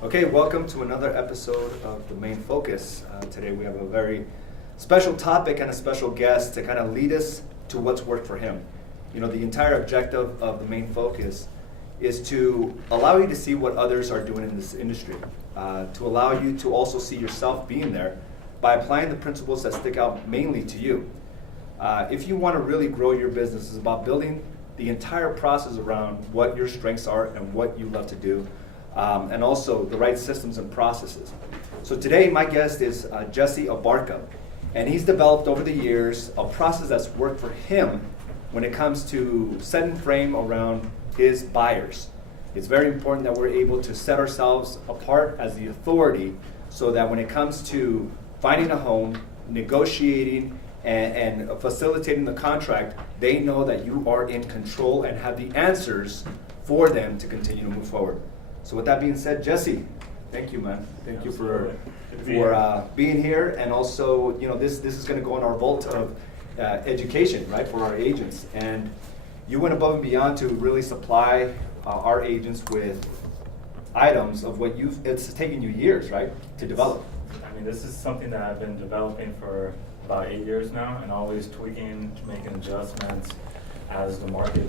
Okay, welcome to another episode of The Main Focus. Today we have a very special topic and a special guest to kind of lead us to what's worked for him. You know, the entire objective of The Main Focus is to allow you to see what others are doing in this industry, to allow you to also see yourself being there by applying the principles that stick out mainly to you. If you want to really grow your business, it's about building the entire process around what your strengths are and what you love to do. And also the right systems and processes. So today my guest is Jesse Abarca, and he's developed over the years a process that's worked for him when it comes to setting frame around his buyers. It's very important that we're able to set ourselves apart as the authority so that when it comes to finding a home, negotiating, and facilitating the contract, they know that you are in control and have the answers for them to continue to move forward. So with that being said, Jesse, thank you, man. Thank you for being here, and also, you know, this is going to go in our vault of education, right, for our agents. And you went above and beyond to really supply our agents with items of what it's taken you years, right, to develop. I mean, this is something that I've been developing for about 8 years now, and always tweaking, making adjustments as the market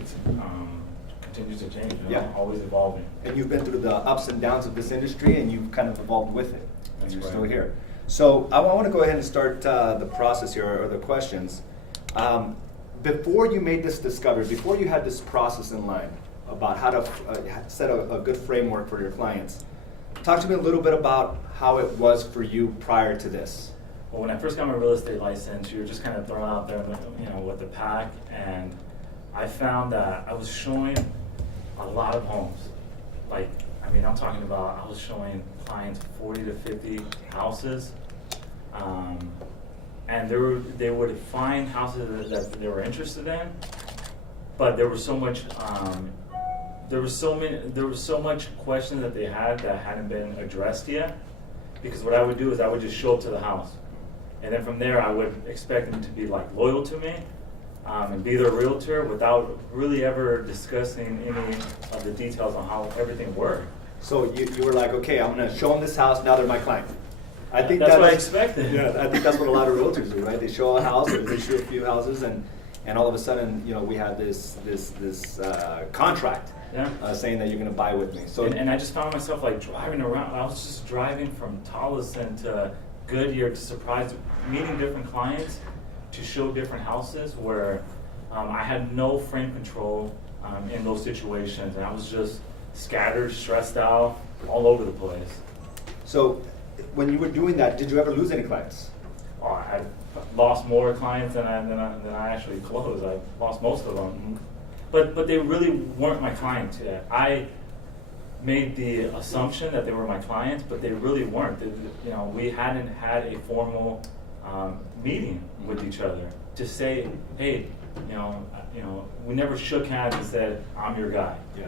continues to change, you know, Yeah. always evolving. And you've been through the ups and downs of this industry, and you've kind of evolved with it. That's and you're right. still here. So I want to go ahead and start the process here, or the questions. Before you made this discovery, before you had this process in line about how to set a good framework for your clients, talk to me a little bit about how it was for you prior to this. Well, when I first got my real estate license, you were just kind of thrown out there, you know, with the pack, and I found that I was showing a lot of homes. Like, I mean, I'm talking about, I was showing clients 40 to 50 houses, and they would find houses that they were interested in, but there was so much, there was so much questions that they had that hadn't been addressed yet. Because what I would do is I would just show up to the house, and then from there I would expect them to be like loyal to me. And be their realtor without really ever discussing any of the details on how everything worked. So you were like, okay, I'm going to show them this house, now they're my client. I think that's what I expected. Yeah, I think that's what a lot of realtors do, right? They show a house, or they show a few houses, and all of a sudden, you know, we have this contract saying that you're going to buy with me. So and I just found myself like driving around. I was just driving from Tolleson to Goodyear to surprise, meeting different clients, to show different houses where I had no frame control in those situations, and I was just scattered, stressed out, all over the place. So when you were doing that, did you ever lose any clients? Oh, I lost more clients than I actually closed. I lost most of them, but they really weren't my clients yet. I made the assumption that they were my clients, but they really weren't. You know, we hadn't had a formal meeting with each other to say, hey, you know, we never shook hands and said, I'm your guy. Yeah.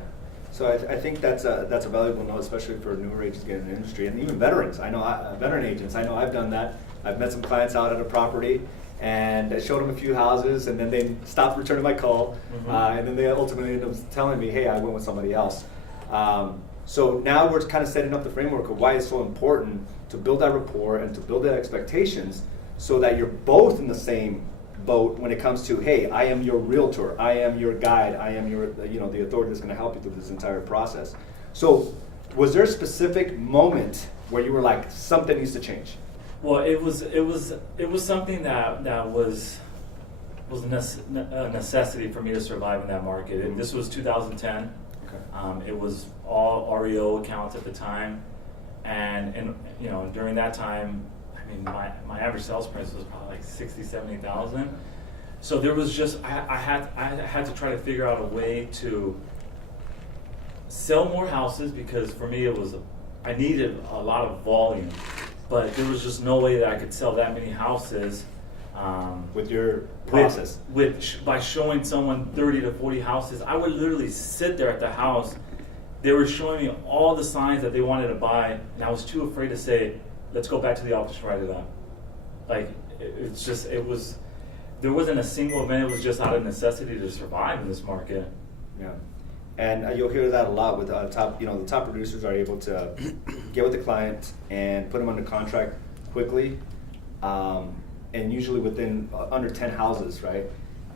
So I think that's a valuable note, especially for newer agents getting in the industry, and even veterans. I know veteran agents. I know I've done that. I've met some clients out at a property, and I showed them a few houses, and then they stopped returning my call, and then they ultimately ended up telling me, hey, I went with somebody else. So now we're kind of setting up the framework of why it's so important to build that rapport and to build that expectations, so that you're both in the same boat when it comes to, hey, I am your realtor, I am your guide, I am your, you know, the authority that's going to help you through this entire process. So was there a specific moment where you were like, something needs to change? Well, it was something that was a necessity for me to survive in that market. This was 2010. Okay. It was all REO accounts at the time, and you know, during that time, I mean, my average sales price was probably like 60,000, 70,000. So there was just I had to try to figure out a way to sell more houses, because for me I needed a lot of volume, but there was just no way that I could sell that many houses with your process. By showing someone 30 to 40 houses. I would literally sit there at the house. They were showing me all the signs that they wanted to buy, and I was too afraid to say, let's go back to the office and write it out. Like, there wasn't a single event. It was just out of necessity to survive in this market. Yeah. And you'll hear that a lot with the top producers are able to get with the client and put them under contract quickly, and usually within under 10 houses, right?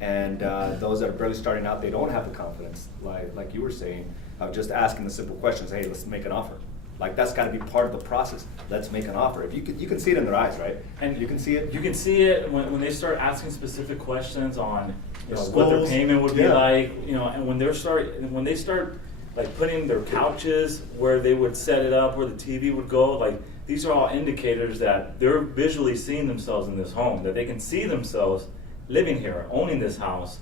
And those that are barely starting out, they don't have the confidence, like you were saying, of just asking the simple questions. Hey, let's make an offer. Like that's got to be part of the process. Let's make an offer. If you can see it in their eyes, right? And you can see it. You can see it when they start asking specific questions on Their what their schools. payment would be Yeah. like, and when they start like putting their couches where they would set it up, where the TV would go, like these are all indicators that they're visually seeing themselves in this home, that they can see themselves living here, owning this house.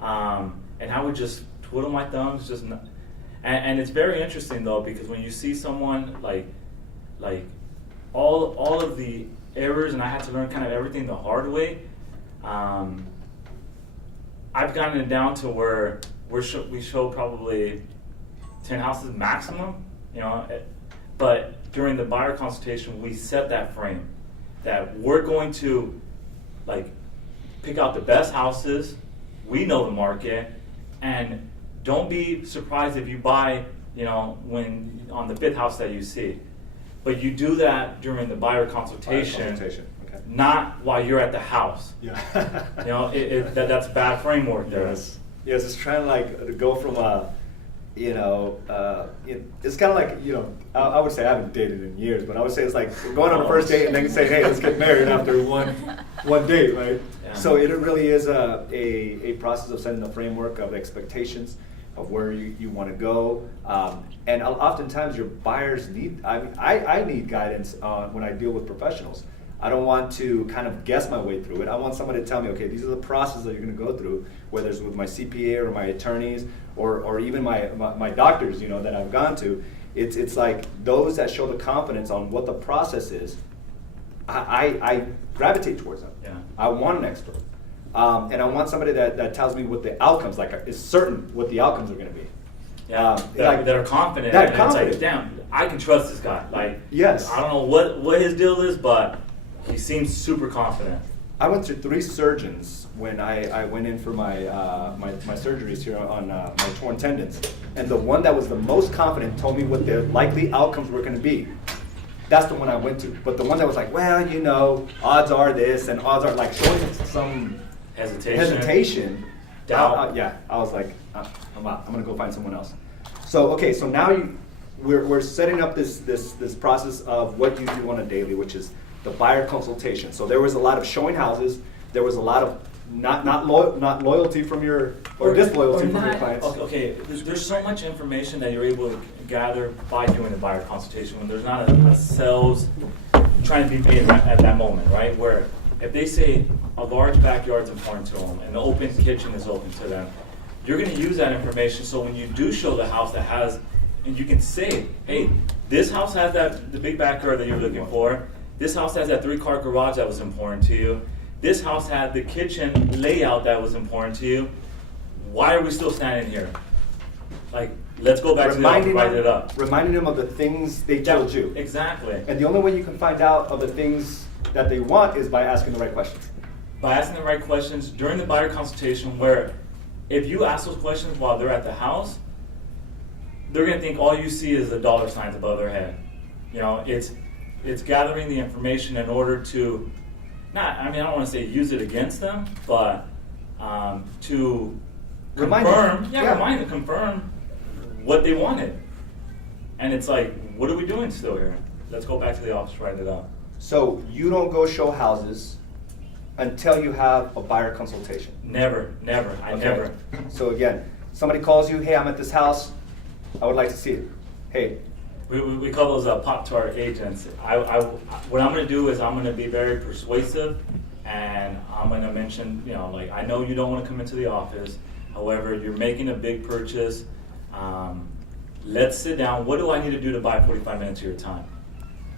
And I would just twiddle my thumbs, just not. And it's very interesting though, because when you see someone like all of the errors, and I had to learn kind of everything the hard way. I've gotten it down to where we show probably 10 houses maximum, but during the buyer consultation, we set that frame that we're going to like pick out the best houses. We know the market, and don't be surprised if you buy, when on the 5th house that you see. But you do that during the buyer consultation. Okay. Not while you're at the house. Yeah. That's bad framework there. Yes, it's trying to like go from it's kind of like, I would say I haven't dated in years, but I would say it's like going on a first date and then say, hey, let's get married after one date, right? Yeah. So it really is a process of setting the framework of expectations of where you want to go. And oftentimes your buyers need, I need guidance when I deal with professionals. I don't want to kind of guess my way through it. I want somebody to tell me, okay, these are the processes that you're going to go through, whether it's with my CPA or my attorneys or even my doctors, that I've gone to. It's like those that show the confidence on what the process is, I gravitate towards them. Yeah. I want an expert. And I want somebody that tells me what the outcomes, like is certain what the outcomes are going to be. Yeah, that are confident. That are and confident. It's like, damn, I can trust this guy. Like, Yes. I don't know what his deal is, but he seems super confident. I went through 3 surgeons when I went in for my surgeries here on my torn tendons, and the one that was the most confident told me what the likely outcomes were going to be. That's the one I went to. But the one that was like, well, odds are this, and odds are like showing some hesitation. Doubt. I was like, I'm out. I'm going to go find someone else. So now we're setting up this process of what you do on a daily, which is the buyer consultation. So there was a lot of showing houses. There was a lot of not loyalty from your or disloyalty from your clients. Okay. There's so much information that you're able to gather by doing the buyer consultation when there's not a sales trying to be made at that moment, right? Where if they say a large backyard's important to them and the open kitchen is open to them, you're going to use that information. So when you do show the house that has, and you can say, hey, this house has the big backyard that you're looking for. This house has that 3-car garage that was important to you. This house had the kitchen layout that was important to you. Why are we still standing here? Like, let's go back to the office, write it up. Reminding them of the things they told you. Exactly. And the only way you can find out of the things that they want is by asking the right questions. By asking the right questions during the buyer consultation, where if you ask those questions while they're at the house, they're going to think all you see is the dollar signs above their head. It's gathering the information in order to, I don't want to say use it against them, but to confirm what they wanted. And it's like, what are we doing still here? Let's go back to the office, write it up. So you don't go show houses until you have a buyer consultation? Never. Never. So again, somebody calls you, hey, I'm at this house, I would like to see it. Hey. We call those Pop-Tart agents. What I'm going to do is I'm going to be very persuasive, and I'm going to mention, I know you don't want to come into the office. However, you're making a big purchase. Let's sit down. What do I need to do to buy 45 minutes of your time?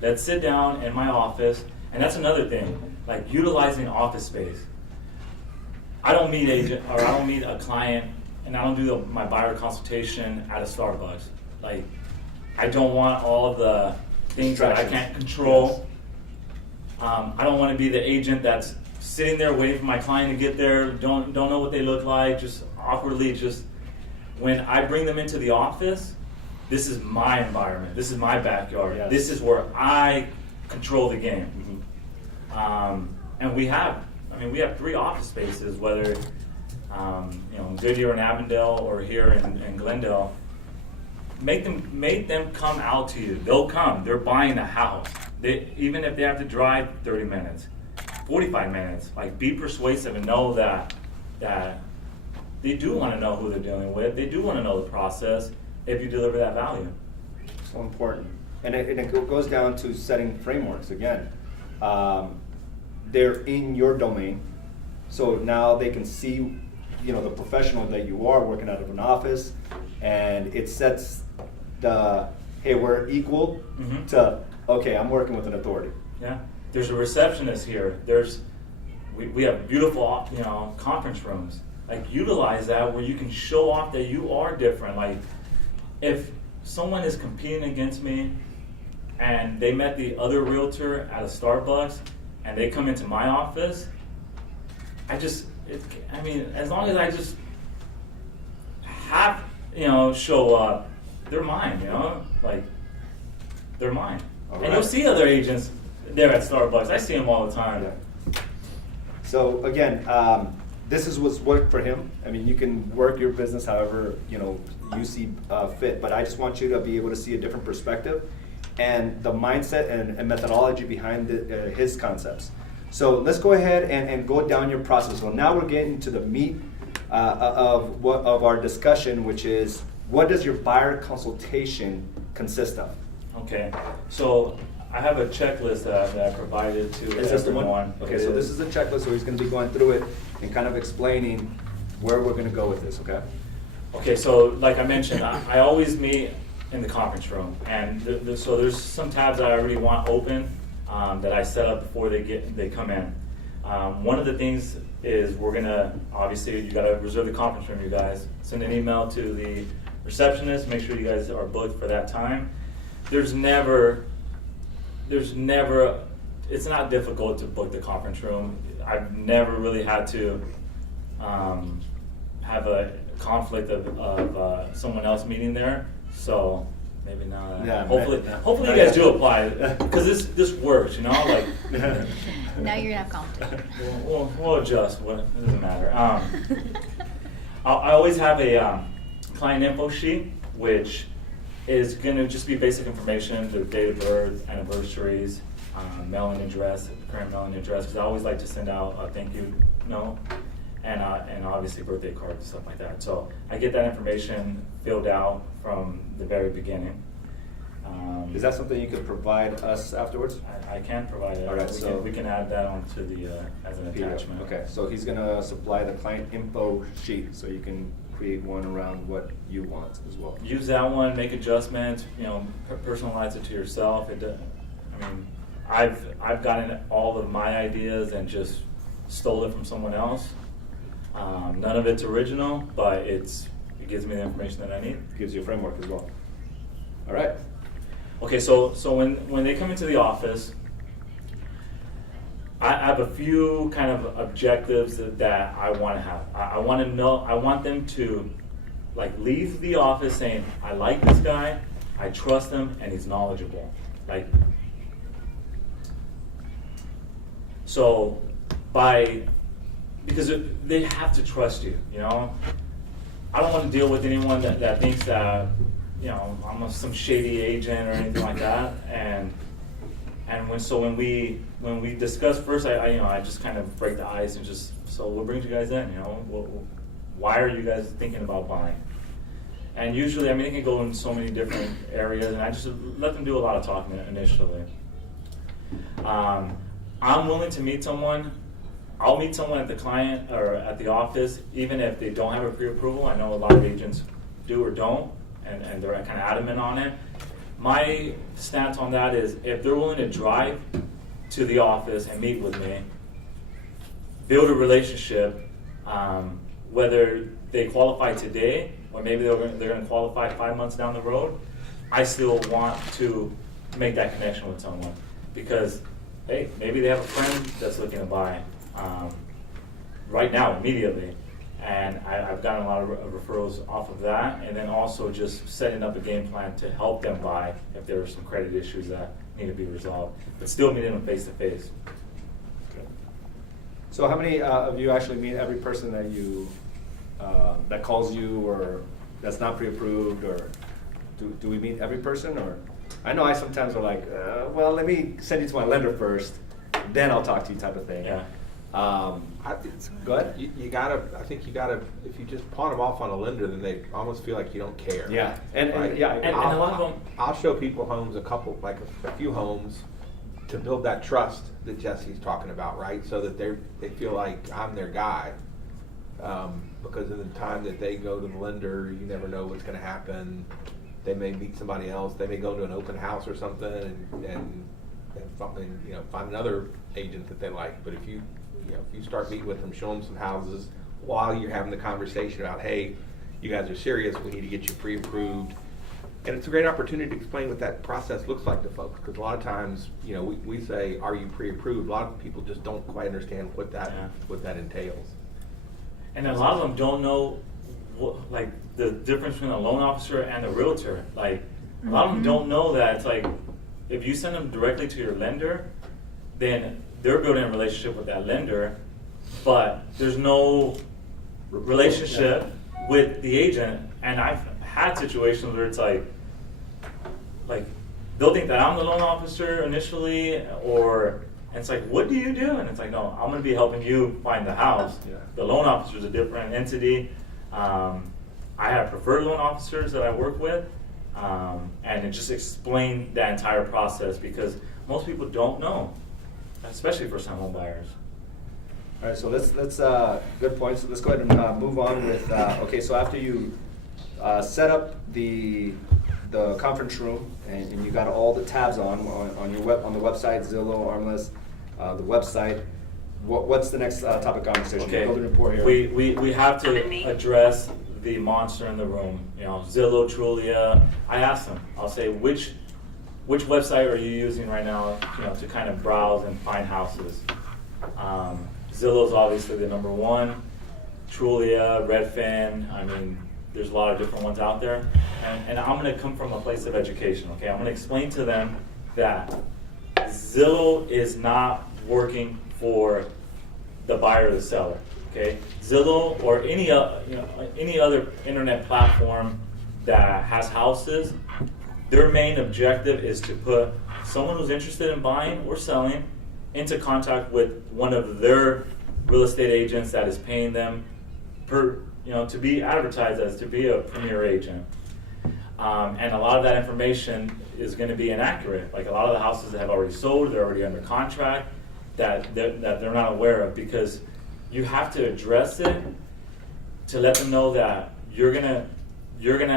Let's sit down in my office. And that's another thing, like utilizing office space. I don't meet a client, and I don't do my buyer consultation at a Starbucks. Like, I don't want all the things that I can't control. I don't want to be the agent that's sitting there waiting for my client to get there, don't know what they look like, just awkwardly. Just when I bring them into the office, this is my environment. This is my backyard. Yes. This is where I control the game. And we have 3 office spaces, whether in Goodyear and Avondale or here in Glendale. Make them come out to you. They'll come. They're buying a house. Even if they have to drive 30 minutes, 45 minutes, like, be persuasive and know that they do want to know who they're dealing with. They do want to know the process if you deliver that value. So important. And it goes down to setting frameworks again. They're in your domain, so now they can see, the professional that you are working out of an office, and it sets the, hey, we're equal, to, okay, I'm working with an authority. Yeah. There's a receptionist here. We have beautiful, conference rooms. Like, utilize that where you can show off that you are different. Like, if someone is competing against me and they met the other realtor at a Starbucks and they come into my office, as long as I just have, show up, they're mine, like, they're mine. All and you'll right. see other agents there at Starbucks. I see them all the time. Yeah. So again, this is what's worked for him. I mean, you can work your business however you see fit, but I just want you to be able to see a different perspective and the mindset and methodology behind his concepts. So let's go ahead and go down your process. So now we're getting to the meat of our discussion, which is, what does your buyer consultation consist of? Okay, so I have a checklist that I provided to Is this the one? everyone. Okay, so this is a checklist, so he's going to be going through it and kind of explaining where we're going to go with this, okay? Okay, so like I mentioned, I always meet in the conference room, and so there's some tabs that I already want open that I set up before they come in. One of the things is we're gonna, obviously, you gotta reserve the conference room, you guys. Send an email to the receptionist, make sure you guys are booked for that time. There's never, it's not difficult to book the conference room. I've never really had to have a conflict of someone else meeting there, so maybe now. Yeah, hopefully you guys do apply, because this works, like. Now you're gonna have competition. We'll adjust. It doesn't matter. I always have a client info sheet, which is going to just be basic information: their date of birth, anniversaries, mailing address, current mailing address. Because I always like to send out a thank you note, and obviously birthday cards and stuff like that. So I get that information filled out from the very beginning. Is that something you could provide us afterwards? I can provide it. All right, we can add that onto the as an attachment. Okay, so he's going to supply the client info sheet, so you can create one around what you want as well. Use that one, make adjustments, personalize it to yourself. I've gotten all of my ideas and just stole it from someone else. None of it's original, but it gives me the information that I need. Gives you a framework as well. All right. Okay, so when they come into the office, I have a few kind of objectives that I want to have. I want them to leave the office saying, I like this guy, I trust him, and he's knowledgeable. Because they have to trust you, I don't want to deal with anyone that thinks that, I'm some shady agent or anything like that. And when we discuss first, I just kind of break the ice and so what brings you guys in? Why are you guys thinking about buying? And usually, it can go in so many different areas, and I just let them do a lot of talking initially. I'm willing to meet someone. I'll meet someone at the client or at the office, even if they don't have a pre-approval. I know a lot of agents do or don't, and they're kind of adamant on it. My stance on that is, if they're willing to drive to the office and meet with me, build a relationship, whether they qualify today or maybe they're going to qualify 5 months down the road, I still want to make that connection with someone, because hey, maybe they have a friend that's looking to buy right now, immediately, And I've gotten a lot of referrals off of that, and then also just setting up a game plan to help them buy if there are some credit issues that need to be resolved, but still meeting them face to face. Okay. So how many of you actually meet every person that you that calls you or that's not pre-approved, or do we meet every person? Or I know I sometimes are like, well, let me send you to my lender first, then I'll talk to you type of thing. Yeah. Go ahead. I think you gotta, if you just pawn them off on a lender, then they almost feel like you don't care. Yeah, and Right? yeah, And a lot of them. I'll show people homes, a few homes, to build that trust that Jesse's talking about, right? So that they feel like I'm their guy. Because in the time that they go to the lender, you never know what's gonna happen. They may meet somebody else, they may go to an open house or something and something, find another agent that they like. But if you start meeting with them, show them some houses while you're having the conversation about, hey, you guys are serious, we need to get you pre-approved. And it's a great opportunity to explain what that process looks like to folks, because a lot of times, we say, are you pre-approved? A lot of people just don't quite understand what that entails. And a lot of them don't know the difference between a loan officer and a realtor. Like, a lot of them don't know that it's like, if you send them directly to your lender, then they're building a relationship with that lender, but there's no relationship with the agent. And I've had situations where it's like they'll think that I'm the loan officer initially, and it's like, what do you do? And it's like, no, I'm going to be helping you find the house. Yeah. The loan officer is a different entity. I have preferred loan officers that I work with, and it just explained that entire process, because most people don't know, especially first-time home buyers. All right, so let's good points. Let's go ahead and move on with okay. So after you set up the conference room and you got all the tabs on the website, Zillow, Armless, the website. What's the next topic conversation? Okay, Building rapport here. we have to address the monster in the room. Zillow, Trulia. I ask them. I'll say, which website are you using right now? To kind of browse and find houses. Zillow's obviously the number one. Trulia, Redfin. I mean, there's a lot of different ones out there. And I'm going to come from a place of education. Okay, I'm going to explain to them that Zillow is not working for the buyer or the seller. Okay, Zillow or any other internet platform that has houses, their main objective is to put someone who's interested in buying or selling into contact with one of their real estate agents that is paying them to be advertised as to be a premier agent. And a lot of that information is going to be inaccurate. Like, a lot of the houses that have already sold, they're already under contract, that they're not aware of, because you have to address it to let them know that you're gonna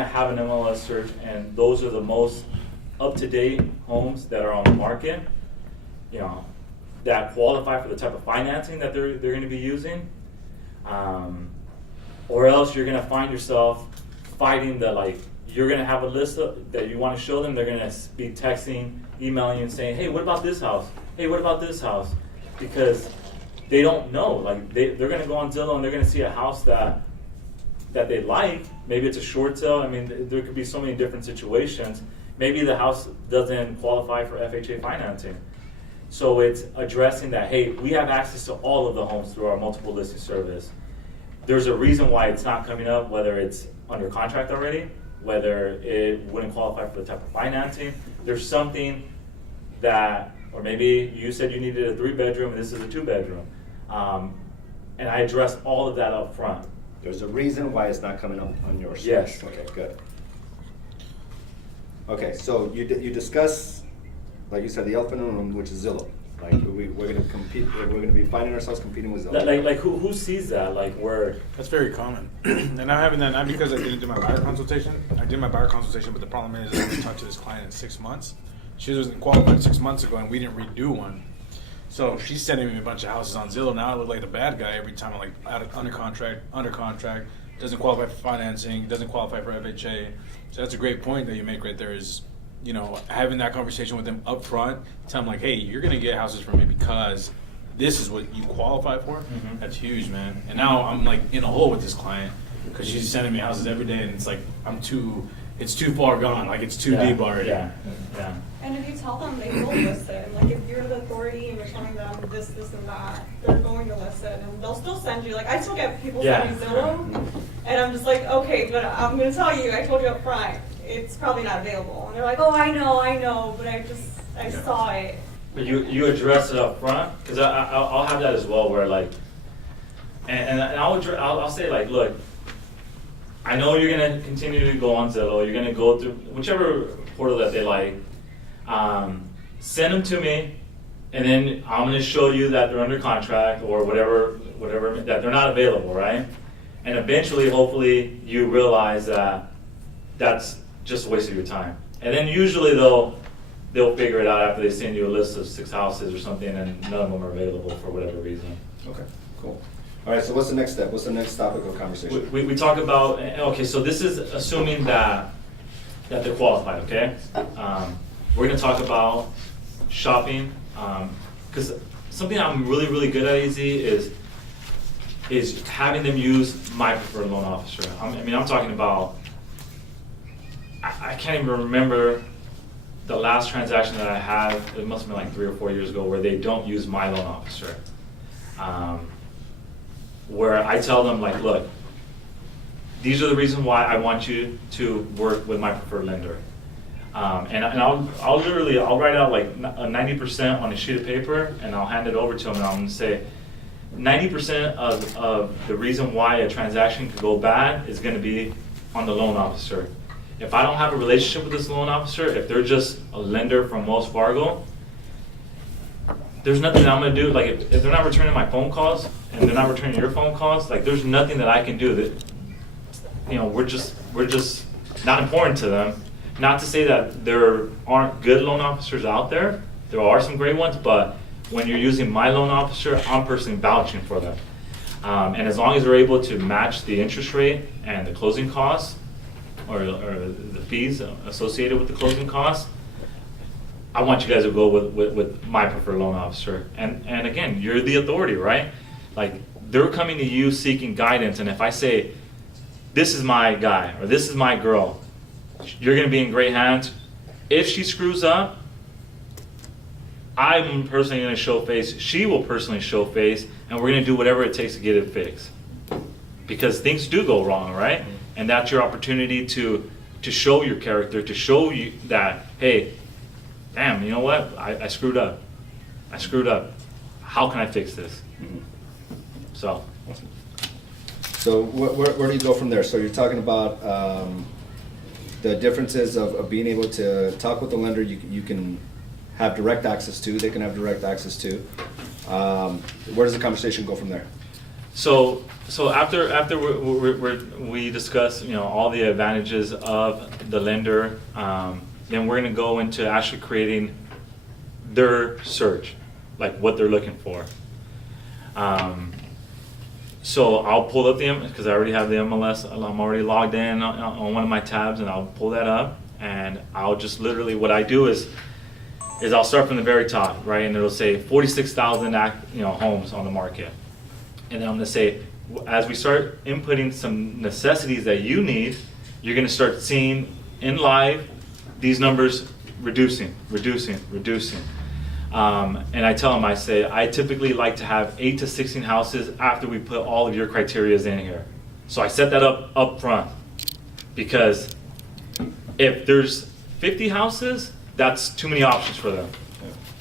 have an MLS search, and those are the most up-to-date homes that are on the market, that qualify for the type of financing that they're going to be using, or else you're going to find yourself fighting you're going to have a list that you want to show them. They're going to be texting, emailing you and saying, hey, what about this house? Hey, what about this house? Because they don't know. They're going to go on Zillow and they're going to see a house that they like. Maybe it's a short sale. I mean, there could be so many different situations. Maybe the house doesn't qualify for FHA financing. So it's addressing that, hey, we have access to all of the homes through our multiple listing service. There's a reason why it's not coming up, whether it's under contract already, whether it wouldn't qualify for the type of financing. There's something that, or maybe you said you needed a 3-bedroom and this is a 2-bedroom. And I addressed all of that up front. There's a reason why it's not coming up on your search. Yes. Okay, good. Okay, so you discuss, like you said, the elephant in the room, which is Zillow. Like, we're going to compete. We're going to be finding ourselves competing with Zillow. Like who sees that? Like, where? That's very common. And I'm having that not because I didn't do my buyer consultation. I did my buyer consultation, but the problem is I haven't talked to this client in 6 months. She wasn't qualified 6 months ago, and we didn't redo one. So she's sending me a bunch of houses on Zillow. Now I look like the bad guy every time I'm under contract, doesn't qualify for financing, doesn't qualify for FHA. So that's a great point that you make right there is, having that conversation with them up front, tell them like, hey, you're going to get houses from me because this is what you qualify for. Mhm. That's huge, man. And now I'm like in a hole with this client because she's sending me houses every day, and it's like it's too far gone. Like it's too Yeah, deep already. Yeah, yeah. And if you tell them, they will listen. Like if you're the authority and you're telling them this, and that, they're going to listen, and they'll still send you. Like I still get people Yeah. sending Zillow, and I'm just like, okay, but I'm gonna tell you, I told you up front, it's probably not available. And they're like, oh, I know, but I saw it. But you address it up front, because I'll have that as well, where like, and I'll say like, look, I know you're gonna continue to go on Zillow. You're gonna go through whichever portal that they like. Send them to me, and then I'm gonna show you that they're under contract or whatever that they're not available, right? And eventually, hopefully, you realize that that's just a waste of your time. And then usually they'll figure it out after they send you a list of 6 houses or something, and none of them are available for whatever reason. Okay, cool. All right, so what's the next step? What's the next topic of conversation? We talk about, okay, so this is assuming that they're qualified, okay? We're gonna talk about shopping, because something I'm really, really good at, AZ, is having them use my preferred loan officer. I'm talking about, I can't even remember the last transaction that I had. It must have been like 3 or 4 years ago, where they don't use my loan officer. Where I tell them like, look, these are the reasons why I want you to work with my preferred lender. And I'll literally write out like a 90% on a sheet of paper, and I'll hand it over to them, and I'm gonna say 90% of the reason why a transaction could go bad is gonna be on the loan officer. If I don't have a relationship with this loan officer, if they're just a lender from Wells Fargo, there's nothing that I'm gonna do. Like if they're not returning my phone calls and they're not returning your phone calls, like there's nothing that I can do that, we're just not important to them. Not to say that there aren't good loan officers out there. There are some great ones, but when you're using my loan officer, I'm personally vouching for them. And as long as they're able to match the interest rate and the closing costs, or the fees associated with the closing costs, I want you guys to go with my preferred loan officer. And again, you're the authority, right? Like they're coming to you seeking guidance, and if I say, this is my guy or this is my girl, you're gonna be in great hands. If she screws up, I'm personally gonna show face, she will personally show face, and we're gonna do whatever it takes to get it fixed. Because things do go wrong, right? And that's your opportunity to show your character, to show you that, hey, damn, you know what? I screwed up. I screwed up. How can I fix this? So. So where do you go from there? So you're talking about the differences of being able to talk with the lender you can have direct access to, they can have direct access to. Where does the conversation go from there? So after we discuss all the advantages of the lender, then we're going to go into actually creating their search, like what they're looking for. So I'll pull up because I already have the MLS. I'm already logged in on one of my tabs, and I'll pull that up, and I'll just literally, what I do is I'll start from the very top, right, and it'll say 46,000 homes on the market. And then I'm going to say, as we start inputting some necessities that you need, you're going to start seeing in live these numbers reducing. And I tell them, I say, I typically like to have 8 to 16 houses after we put all of your criterias in here. So I set that up front, because if there's 50 houses, that's too many options for them.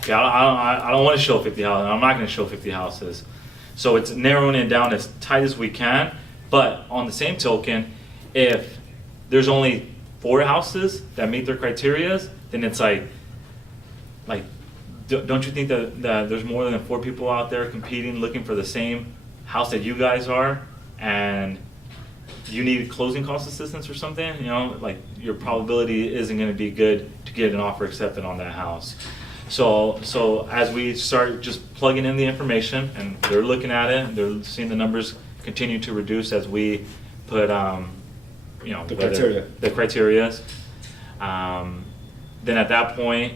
Okay, I don't want to show 50 houses. I'm not going to show 50 houses. So it's narrowing it down as tight as we can. But on the same token, if there's only 4 houses that meet their criterias, then it's like, don't you think that there's more than 4 people out there competing, looking for the same house that you guys are, and you need closing cost assistance or something? Like your probability isn't going to be good to get an offer accepted on that house. So as we start just plugging in the information, and they're looking at it, and they're seeing the numbers continue to reduce as we put the criterias. Then at that point,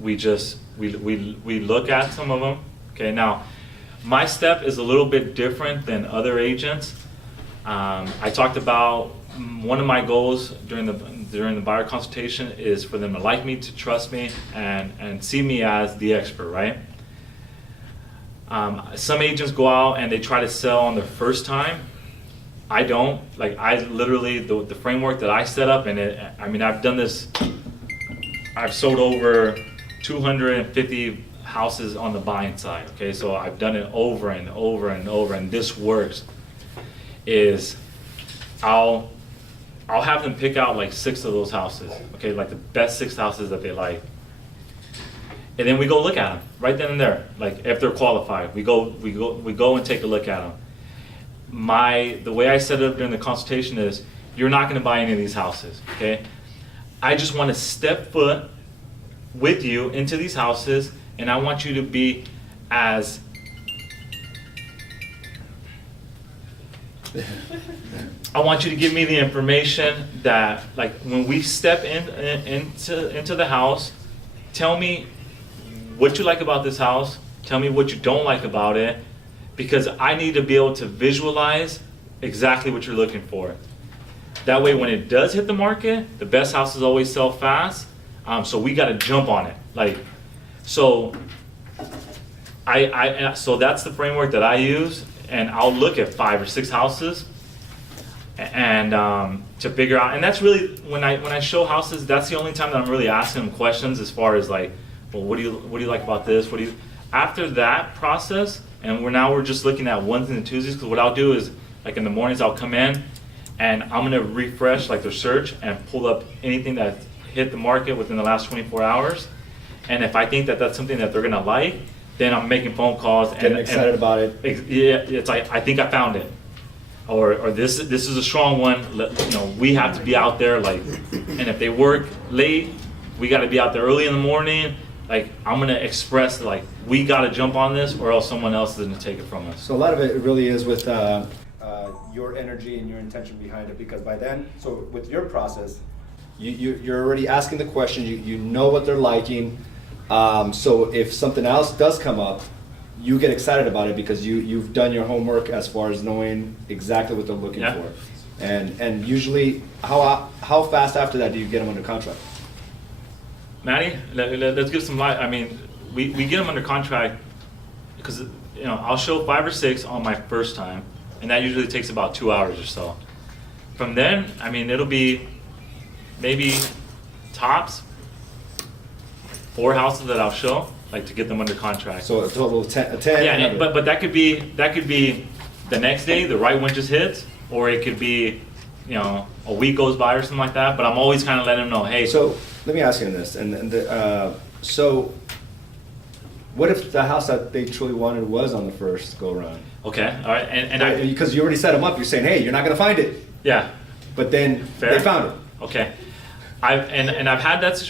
we look at some of them. Okay, now my step is a little bit different than other agents. I talked about one of my goals during the buyer consultation is for them to like me, to trust me, and see me as the expert, right? Some agents go out and they try to sell on their first time. I don't. Like, I literally, the framework that I set up, and I've done this, I've sold over 250 houses on the buying side, okay? So I've done it over and over and over, and this works. Is I'll have them pick out like 6 of those houses, okay? Like the best 6 houses that they like. And then we go look at them right then and there. Like, if they're qualified, we go and take a look at them. The way I set it up during the consultation is, you're not going to buy any of these houses, okay? I just want to step foot with you into these houses, and I want you to be as I want you to give me the information that, like, when we step into the house, tell me what you like about this house, tell me what you don't like about it, because I need to be able to visualize exactly what you're looking for. That way, when it does hit the market, the best houses always sell fast, so we got to jump on it. Like, so so that's the framework that I use, and I'll look at 5 or 6 houses and to figure out. And that's really, when I show houses, that's the only time that I'm really asking them questions as far as like, well, what do you like about this? After that process, and we're just looking at ones and twosies, because what I'll do is, like, in the mornings I'll come in and I'm gonna refresh like their search and pull up anything that hit the market within the last 24 hours. And if I think that that's something that they're gonna like, then I'm making phone calls and Getting excited about it. Yeah, it's like, I think I found it, or this is a strong one. We have to be out there, like, and if they work late, we got to be out there early in the morning. Like, I'm gonna express, like, we got to jump on this, or else someone else is gonna take it from us. So a lot of it really is with your energy and your intention behind it, because by then, so with your process, you're already asking the question, you know what they're liking. So if something else does come up, you get excited about it because you've done your homework as far as knowing exactly what they're looking for. And usually, how fast after that do you get them under contract? Maddie, let's give some light. I mean, we get them under contract because, I'll show 5 or 6 on my first time, and that usually takes about 2 hours or so. From then, I mean, it'll be maybe tops 4 houses that I'll show, like, to get them under contract. So a total of 10. Yeah, but that could be the next day, the right one just hits, or it could be, a week goes by or something like that. But I'm always kind of letting them know, hey. So let me ask you this, so what if the house that they truly wanted was on the first go around? Okay, all right, and because you already set them up, you're saying, hey, you're not gonna find it. Yeah. But then Fair. they found it. Okay, I've had that.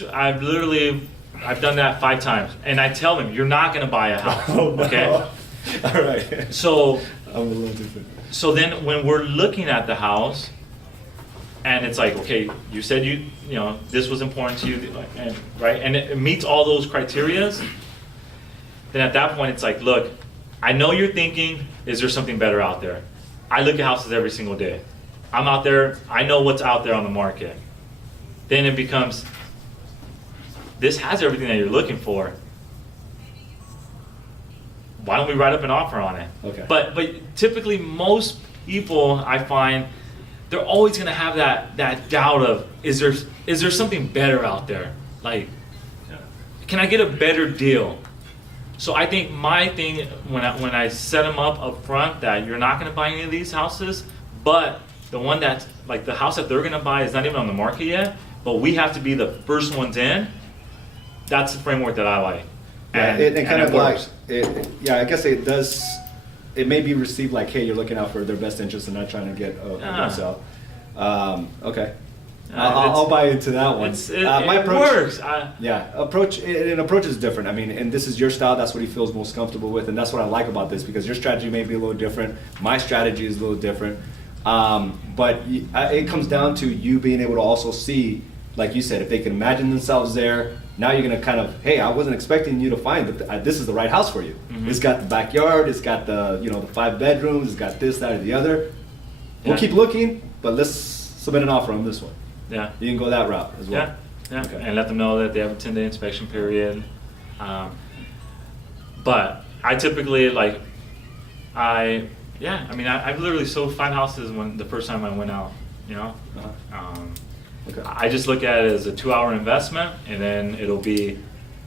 I've done that 5 times, and I tell them, you're not gonna buy a house. Oh, no. Okay. All right. So I'm a little different. So then when we're looking at the house, and it's like, okay, you said this was important to you, and right, and it meets all those criterias, then at that point it's like, look, I know you're thinking, is there something better out there? I look at houses every single day. I'm out there, I know what's out there on the market. Then it becomes, this has everything that you're looking for. Why don't we write up an offer on it? Okay. But typically most people, I find, they're always going to have that doubt of, is there something better out there? Like, can I get a better deal? So I think my thing, when I set them up front, that you're not going to buy any of these houses, but the one that's, like, the house that they're going to buy is not even on the market yet, but we have to be the first ones in. That's the framework that I like. Yeah, And it kind of works. I guess it does. It may be received like, hey, you're looking out for their best interest and not trying to get a sell. Okay, I'll buy into that one. My approach works. approach is different. I mean, and this is your style. That's what he feels most comfortable with, and that's what I like about this, because your strategy may be a little different. My strategy is a little different, but it comes down to you being able to also see, like you said, if they can imagine themselves there, Now you're gonna kind of, hey, I wasn't expecting you to find, but this is the right house for you. Mhm. It's got the backyard, it's got the, you know, the 5 bedrooms, it's got this, that, or the other. We'll Yeah. keep looking, but let's submit an offer on this one. Yeah. You can go that route as well. Yeah, yeah, Okay. and let them know that they have a 10-day inspection period. But I typically I mean, I've literally sold 5 houses when the first time I went out, you know? Uh-huh. Okay. I just look at it as a 2-hour investment, and then it'll be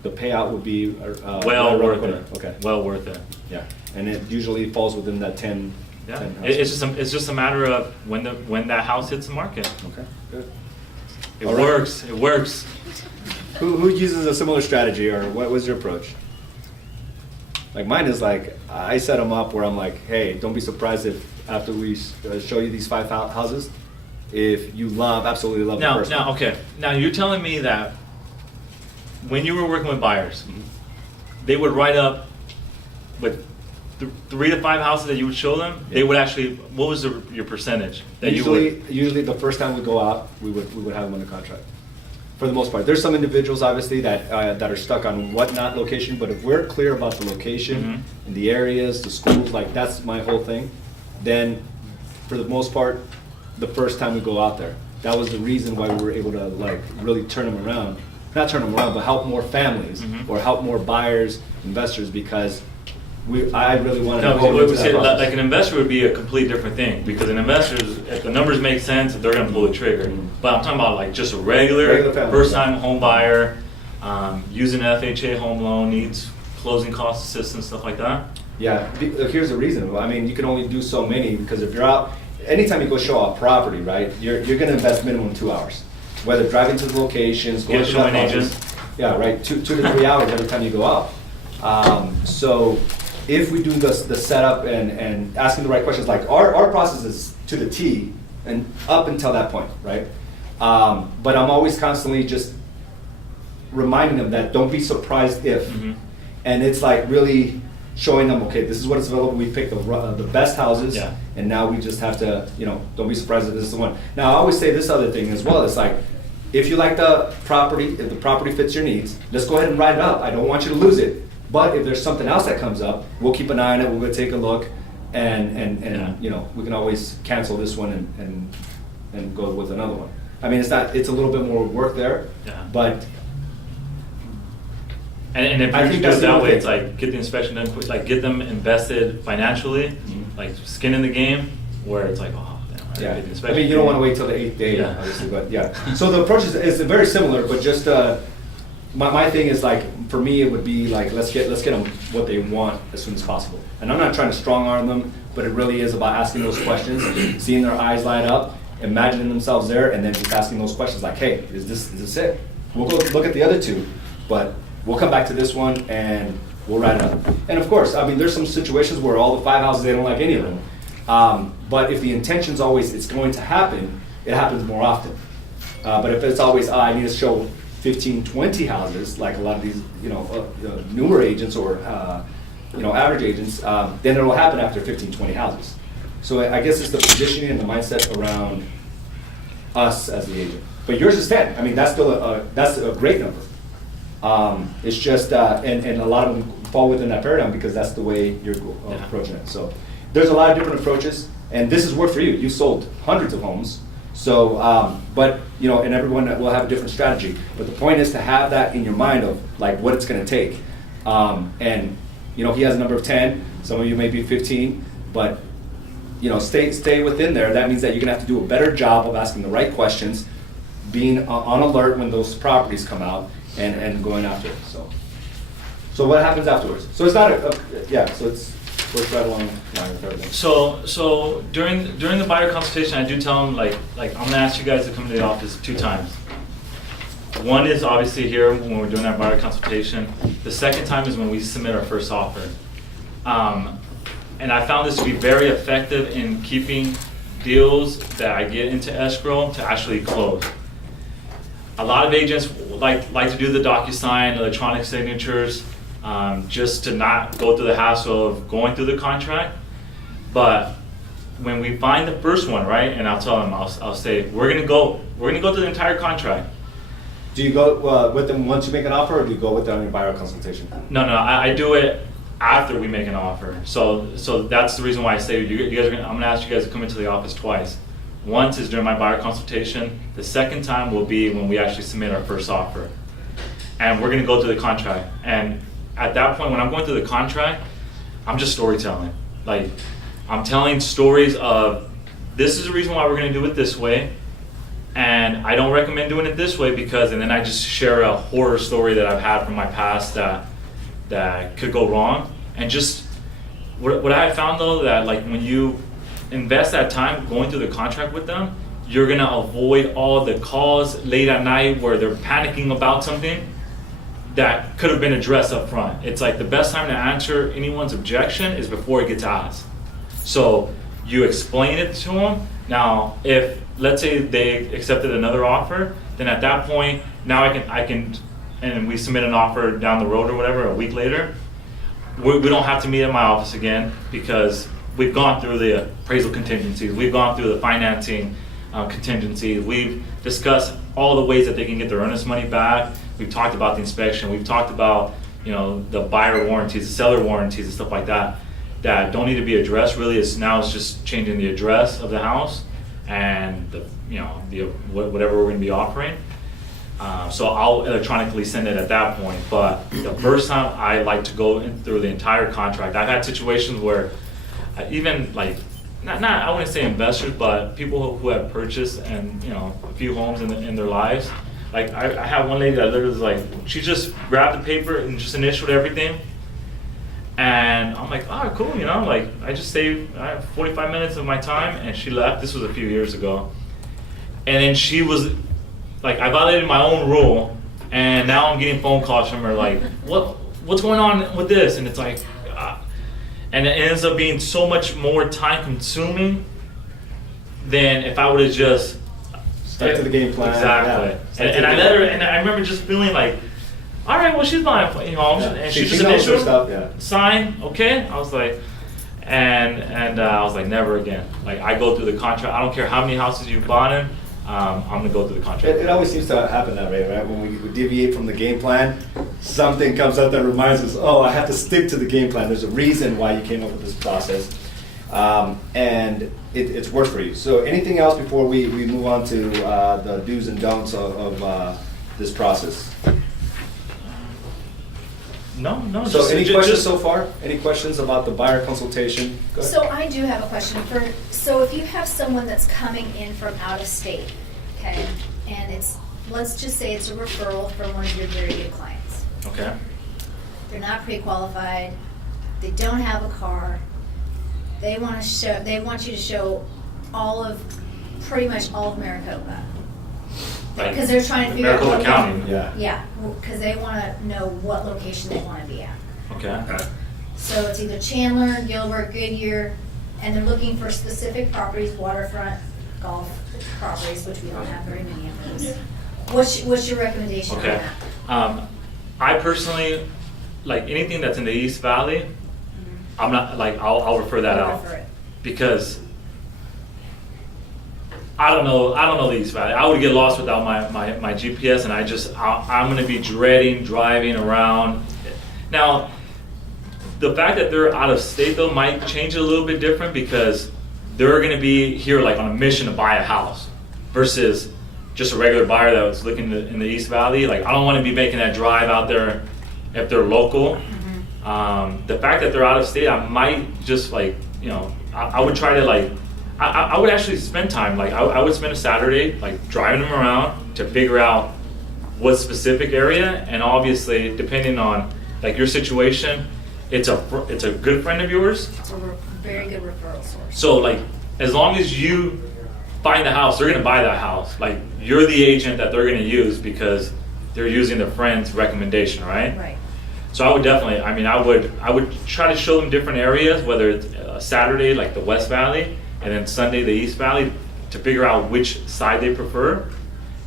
The payout would be well right around the worth corner. it. Okay. Well worth it. Yeah, and it usually falls within that 10. Yeah, 10 it's just a matter of when that house hits the market. Okay, good. It All right. works. It works. Who uses a similar strategy, or what was your approach? Like mine is like, I set them up where I'm like, hey, don't be surprised if after we show you these 5 houses, if you absolutely love the first one. Okay. Now you're telling me that when you were working with buyers, Mhm. they would write up with 3 to 5 houses that you would show them. They would actually. What was your percentage that you would? Usually the first time we go out, we would have them under contract. For the most part, there's some individuals obviously that are stuck on what not location, but if we're clear about the location Mhm. and the areas, the schools, like that's my whole thing, then for the most part, the first time we go out there, that was the reason why we were able to like really turn them around. Not turn them around, but help more families Mhm. or help more buyers, investors, because I really wanted No, to go into that process. like an investor would be a complete different thing, because an investor, if the numbers make sense, they're going to pull the trigger. Mhm. But I'm talking about like just a regular Regular family, first-time home buyer, using an FHA home loan, needs closing cost assistance, stuff like that. Yeah, here's the reason. I mean, you can only do so many, because if you're out, anytime you go show a property, right, you're gonna invest minimum 2 hours. Whether driving to the locations, going Yeah, to showing that agent. office. Yeah, right, 2 to 3 hours every time you go out. So if we do the setup and asking the right questions, like our process is to the T and up until that point, right? But I'm always constantly just reminding them that don't be surprised if. Mhm. And it's like really showing them, okay, this is what is available. We picked the best houses, Yeah. and now we just have to, don't be surprised if this is the one. Now I always say this other thing as well. It's like, if you like the property, if the property fits your needs, let's go ahead and write it up. I don't want you to lose it. But if there's something else that comes up, we'll keep an eye on it. We'll go take a look, and Yeah. we can always cancel this one and go with another one. I mean, it's a little bit more work there, Yeah. but. And if I you think do that's it the that only way, thing. it's like get the inspection done quick, like get them invested financially, Mhm. like skin in the game, where it's like, oh, damn, I Yeah, didn't get the I inspection. mean, you don't want to wait till the 8th day, Yeah. obviously, but yeah. So the approach is very similar, but just, my thing is like, for me, it would be like, let's get them what they want as soon as possible. And I'm not trying to strong arm them, but it really is about asking those questions, seeing their eyes light up, imagining themselves there, and then just asking those questions like, hey, is this it? We'll go look at the other 2, but we'll come back to this one and we'll write it up. And of course, I mean, there's some situations where all the 5 houses, they don't like any of them. But if the intention's always it's going to happen, it happens more often. But if it's always, I need to show 15, 20 houses, like a lot of these, newer agents or, average agents, then it'll happen after 15, 20 houses. So I guess it's the positioning and the mindset around us as the agent. But yours is 10. I mean, that's still that's a great number. It's just, and a lot of them fall within that paradigm because that's the way you're Yeah. approaching it. So there's a lot of different approaches, and this has worked for you. You sold hundreds of homes. So, but, and everyone will have a different strategy. But the point is to have that in your mind of like what it's going to take. And, he has a number of 10. Some of you may be 15, but, stay within there. That means that you're going to have to do a better job of asking the right questions, being on alert when those properties come out, and going after it. So what happens afterwards? So it's not so it's works right along the line with everything. So during the buyer consultation, I do tell them like I'm gonna ask you guys to come to the office 2 times. One is obviously here when we're doing our buyer consultation. The second time is when we submit our first offer. And I found this to be very effective in keeping deals that I get into escrow to actually close. A lot of agents like to do the DocuSign, electronic signatures, just to not go through the hassle of going through the contract. But when we find the first one, right, and I'll tell them, I'll say, we're gonna go through the entire contract. Do you go with them once you make an offer, or do you go with them on your buyer consultation? No, I do it after we make an offer. So that's the reason why I say you guys I'm gonna ask you guys to come into the office twice. Once is during my buyer consultation. The second time will be when we actually submit our first offer. And we're gonna go through the contract. And at that point, when I'm going through the contract, I'm just storytelling. Like, I'm telling stories of, this is the reason why we're gonna do it this way. And I don't recommend doing it this way because, and then I just share a horror story that I've had from my past that could go wrong. And just, what I found though, that like when you invest that time going through the contract with them, you're gonna avoid all the calls late at night where they're panicking about something that could have been addressed up front. It's like the best time to answer anyone's objection is before it gets asked. So you explain it to them. Now, if let's say they accepted another offer, then at that point, now I can, and we submit an offer down the road or whatever, a week later, we don't have to meet at my office again because we've gone through the appraisal contingencies, we've gone through the financing contingencies, we've discussed all the ways that they can get their earnest money back, we've talked about the inspection, we've talked about, you know, the buyer warranties, the seller warranties and stuff like that don't need to be addressed. Really, it's just changing the address of the house and whatever we're going to be offering. So I'll electronically send it at that point. But the first time, I like to go through the entire contract. I've had situations where even like not I wouldn't say investors, but people who have purchased and a few homes in their lives. Like I had one lady that literally was like, she just grabbed the paper and just initialed everything. And I'm like, oh, cool, like I just saved 45 minutes of my time, and she left. This was a few years ago. And then she was like, I violated my own rule, and now I'm getting phone calls from her like, what's going on with this? And it's like, and it ends up being so much more time consuming than if I would have just stuck to the game plan. Exactly. Yeah. And I let her, and I remember just feeling like, all right, well, she's buying homes, and she just knows her initialed, stuff, yeah. sign, okay. I was like, and I was like, never again. Like I go through the contract. I don't care how many houses you've bought in. I'm gonna go through the contract. It always seems to happen that way, right? When we deviate from the game plan, something comes up that reminds us, oh, I have to stick to the game plan. There's a reason why you came up with this process, and it's worked for you. So anything else before we move on to the do's and don'ts of this process? No. So just, any ju- questions just, so far? Any questions about the buyer consultation? Go ahead. So I do have a question so if you have someone that's coming in from out of state, okay, and let's just say it's a referral from one of your very good clients. Okay. They're not pre-qualified, they don't have a car, they want you to show pretty much all of Maricopa. Like Because they're trying to figure out Maricopa County. Yeah. Yeah, because they want to know what location they want to be at. Okay. So it's either Chandler, Gilbert, Goodyear, and they're looking for specific properties, waterfront, golf properties, which we don't have very many of those. What's your recommendation on Okay. that? I personally, like anything that's in the East Valley, I'm not like I'll refer that I'll out refer it. because I don't know the East Valley. I would get lost without my GPS, and I'm gonna be dreading driving around. Now, the fact that they're out of state though might change it a little bit different because they're gonna be here like on a mission to buy a house versus just a regular buyer that was looking in the East Valley. Like I don't want to be making that drive out there if they're local. The fact that they're out of state, I might just like I would try to like. I would actually spend time, like I would spend a Saturday like driving them around to figure out what specific area, and obviously depending on like your situation, it's a good friend of yours. It's a very good referral source. So like as long as you find the house, they're gonna buy that house. Like you're the agent that they're gonna use because they're using their friend's recommendation, right? Right. So I would definitely, I would try to show them different areas, whether it's Saturday like the West Valley, and then Sunday the East Valley, to figure out which side they prefer,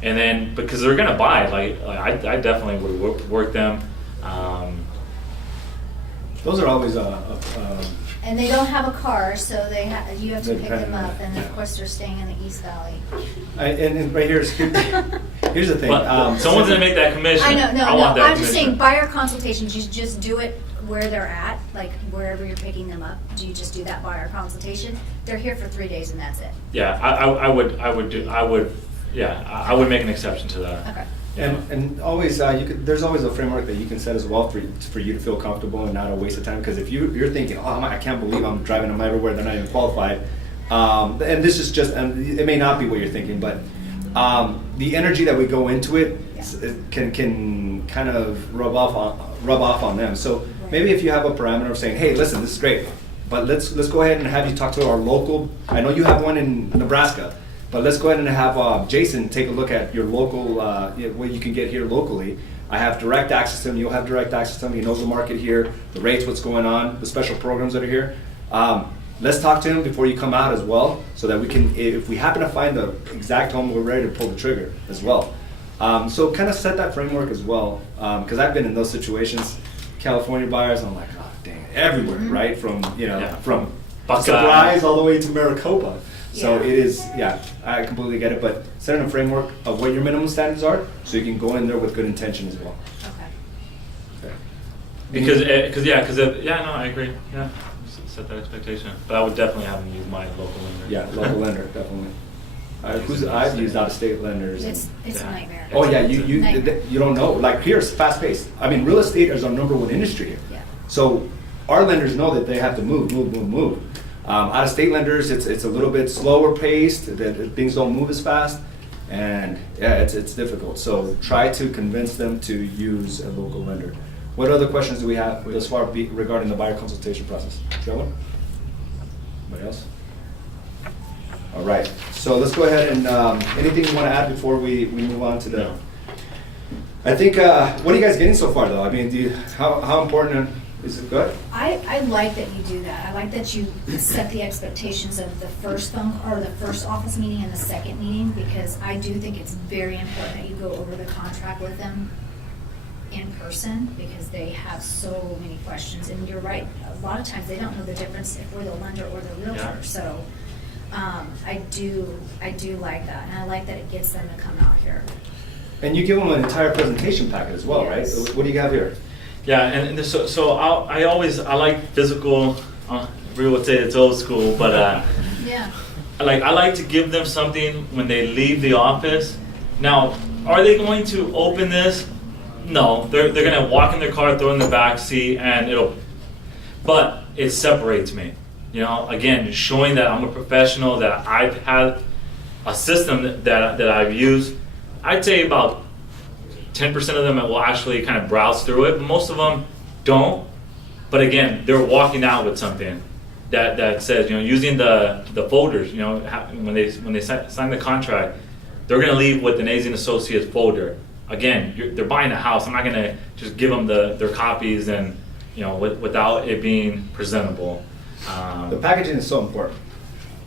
and then because they're gonna buy it, like I definitely would work them. Those are always And they don't have a car, so you have to They pick depend them on up, that, and yeah. of course, they're staying in the East Valley. and right here's the thing. But someone's gonna make that commission. I know, no, I want that I'm just saying, commission. buyer consultations, you just do it where they're at, like wherever you're picking them up. Do you just do that buyer consultation? They're here for 3 days and that's it. Yeah, I would make an exception to that. Okay. And always there's always a framework that you can set as well for you to feel comfortable and not a waste of time. Because if you're thinking, oh, I can't believe I'm driving them everywhere, they're not even qualified. And this is just, and it may not be what you're thinking, but the energy that we go into it, it can kind of rub off on them. So maybe if you have a parameter of saying, hey, listen, this is great, but let's go ahead and have you talk to our local. I know you have one in Nebraska. But let's go ahead and have Jason take a look at your local, what you can get here locally. I have direct access to him. You'll have direct access to him. He knows the market here, the rates, what's going on, the special programs that are here. Let's talk to him before you come out as well, so that we can, if we happen to find the exact home, we're ready to pull the trigger as well. So kind of set that framework as well, because I've been in those situations. California buyers, I'm like, oh, dang, everywhere, right? From from Buckeye. Surprise all the way to Maricopa. So Yeah. it is, I completely get it, but setting a framework of what your minimum standards are, so you can go in there with good intention as well. Okay. Okay. No, I agree. Yeah, set that expectation. But I would definitely have them use my local lender. Yeah, local lender, definitely. I've used out-of-state lenders. It's a Yeah. nightmare. Oh yeah, Nightmare. you don't know. Like here, it's fast-paced. I mean, real estate is our number one industry here. Yeah. So our lenders know that they have to move. Out-of-state lenders, it's a little bit slower paced. That things don't move as fast, and yeah, it's difficult. So try to convince them to use a local lender. What other questions do we have thus far regarding the buyer consultation process? Trevor? Anybody else? All right. So let's go ahead and anything you want to add before we move on to the. No. I think what are you guys getting so far though? I mean, how important is it? Good. I like that you do that. I like that you set the expectations of the first phone or the first office meeting and the second meeting, because I do think it's very important that you go over the contract with them in person, because they have so many questions. And you're right, a lot of times they don't know the difference if we're the lender or the realtor. Yeah. So I do like that, and I like that it gets them to come out here. And you give them an entire presentation packet as well, Yes. right? What do you have here? Yeah, and so I like physical. We would say it's old school, but Yeah. I like to give them something when they leave the office. Now, are they going to open this? No, they're gonna walk in their car, throw it in the back seat, and but it separates me. You know, again, showing that I'm a professional, that I've had a system that I've used. I'd say about 10% of them will actually kind of browse through it. Most of them don't. But again, they're walking out with something that says, using the folders, when they sign the contract, they're going to leave with an A's and Associates folder. Again, they're buying a house. I'm not going to just give them their copies and, without it being presentable. The packaging is so important.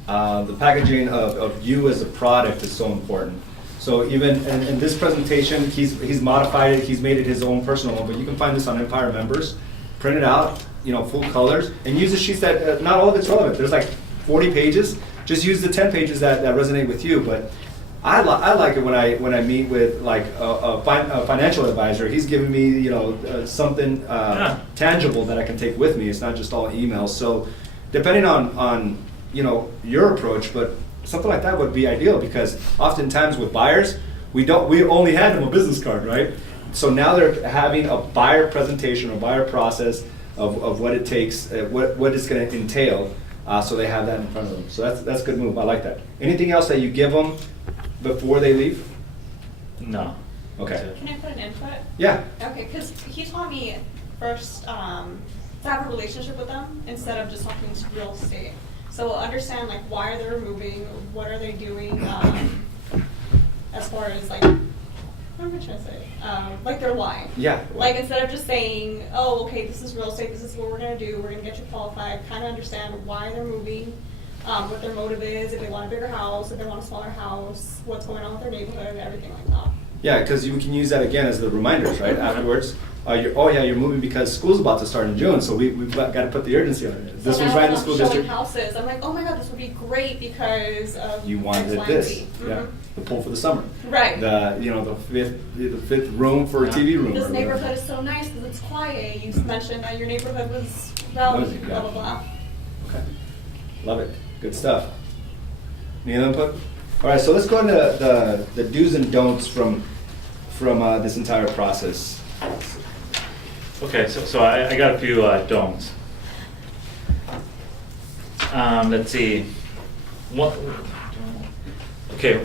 The packaging of you as a product is so important. So even in this presentation, he's modified it. He's made it his own personal one. But you can find this on Empire Members. Print it out, full colors, and use the sheets that not all of it's relevant. There's like 40 pages. Just use the 10 pages that resonate with you. But I like it when I meet with like a financial advisor. He's giving me something tangible that I can take with me. It's not just all emails. So depending on your approach, but something like that would be ideal, because oftentimes with buyers, we only hand them a business card, right? So now they're having a buyer presentation or buyer process of what it takes, what it's going to entail, so they have that in front of them. So that's a good move. I like that. Anything else that you give them before they leave? No. Okay. Can I put an input? Yeah. Okay, because he taught me first to have a relationship with them instead of just talking to real estate. So understand why are they moving, what are they doing, as far as what am I trying to say? Their why. Yeah. Instead of just saying, oh, okay, this is real estate, this is what we're gonna do, we're gonna get you qualified, kind of understand why they're moving, what their motive is, if they want a bigger house, if they want a smaller house, what's going on with their neighborhood, everything like that. Yeah, because you can use that again as the reminders, right? Afterwards, you're moving because school's about to start in June, so we've got to put the urgency on it. This So was now right in the when school I'm showing district. houses, I'm like, oh my god, this would be great because of You X, wanted Y, and this, Z. yeah, Mhm. the pool for the summer. Right. The fifth room for a TV room. This or whatever. neighborhood is so nice because it's quiet. You mentioned that your neighborhood was rowdy, Noisy, yeah. blah blah blah. Okay. Love it. Good stuff. Any other input? All right, so let's go into the do's and don'ts from this entire process. Okay, so I got a few don'ts. Let's see. What? Okay,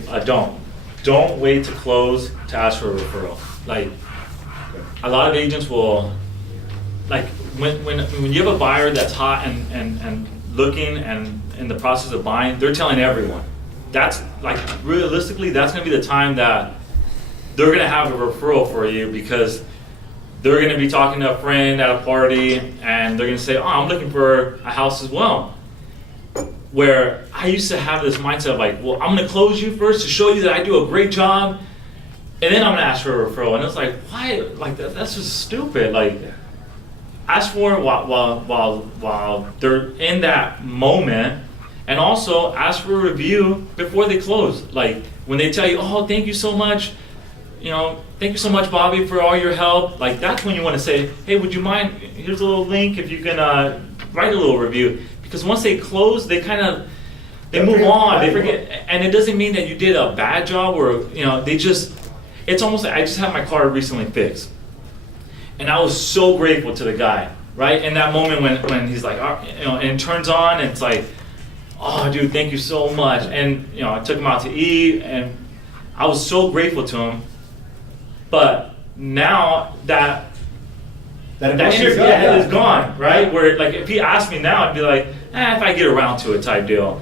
don't wait to close to ask for a referral. Like, a lot of agents will, like, when you have a buyer that's hot and looking and in the process of buying, they're telling everyone. That's, like, realistically, that's gonna be the time that they're gonna have a referral for you, because they're gonna be talking to a friend at a party and they're gonna say, oh, I'm looking for a house as well. Where I used to have this mindset of like, well, I'm gonna close you first to show you that I do a great job, and then I'm gonna ask for a referral. And it's like, why? Like that's just stupid. Like, ask for it while they're in that moment, and also ask for a review before they close. Like when they tell you, oh, thank you so much, thank you so much, Bobby, for all your help. Like that's when you want to say, hey, would you mind? Here's a little link if you can write a little review. Because once they close, they move on, they forget, and it doesn't mean that you did a bad job or, it's almost like I just had my car recently fixed. And I was so grateful to the guy, right? In that moment when he's like, and it turns on and it's like, oh dude, thank you so much. And, I took him out to eat and I was so grateful to him. But now that emotion's energy gone, is gone, right? Where like if he asked me now, I'd be like, if I get around to it type deal.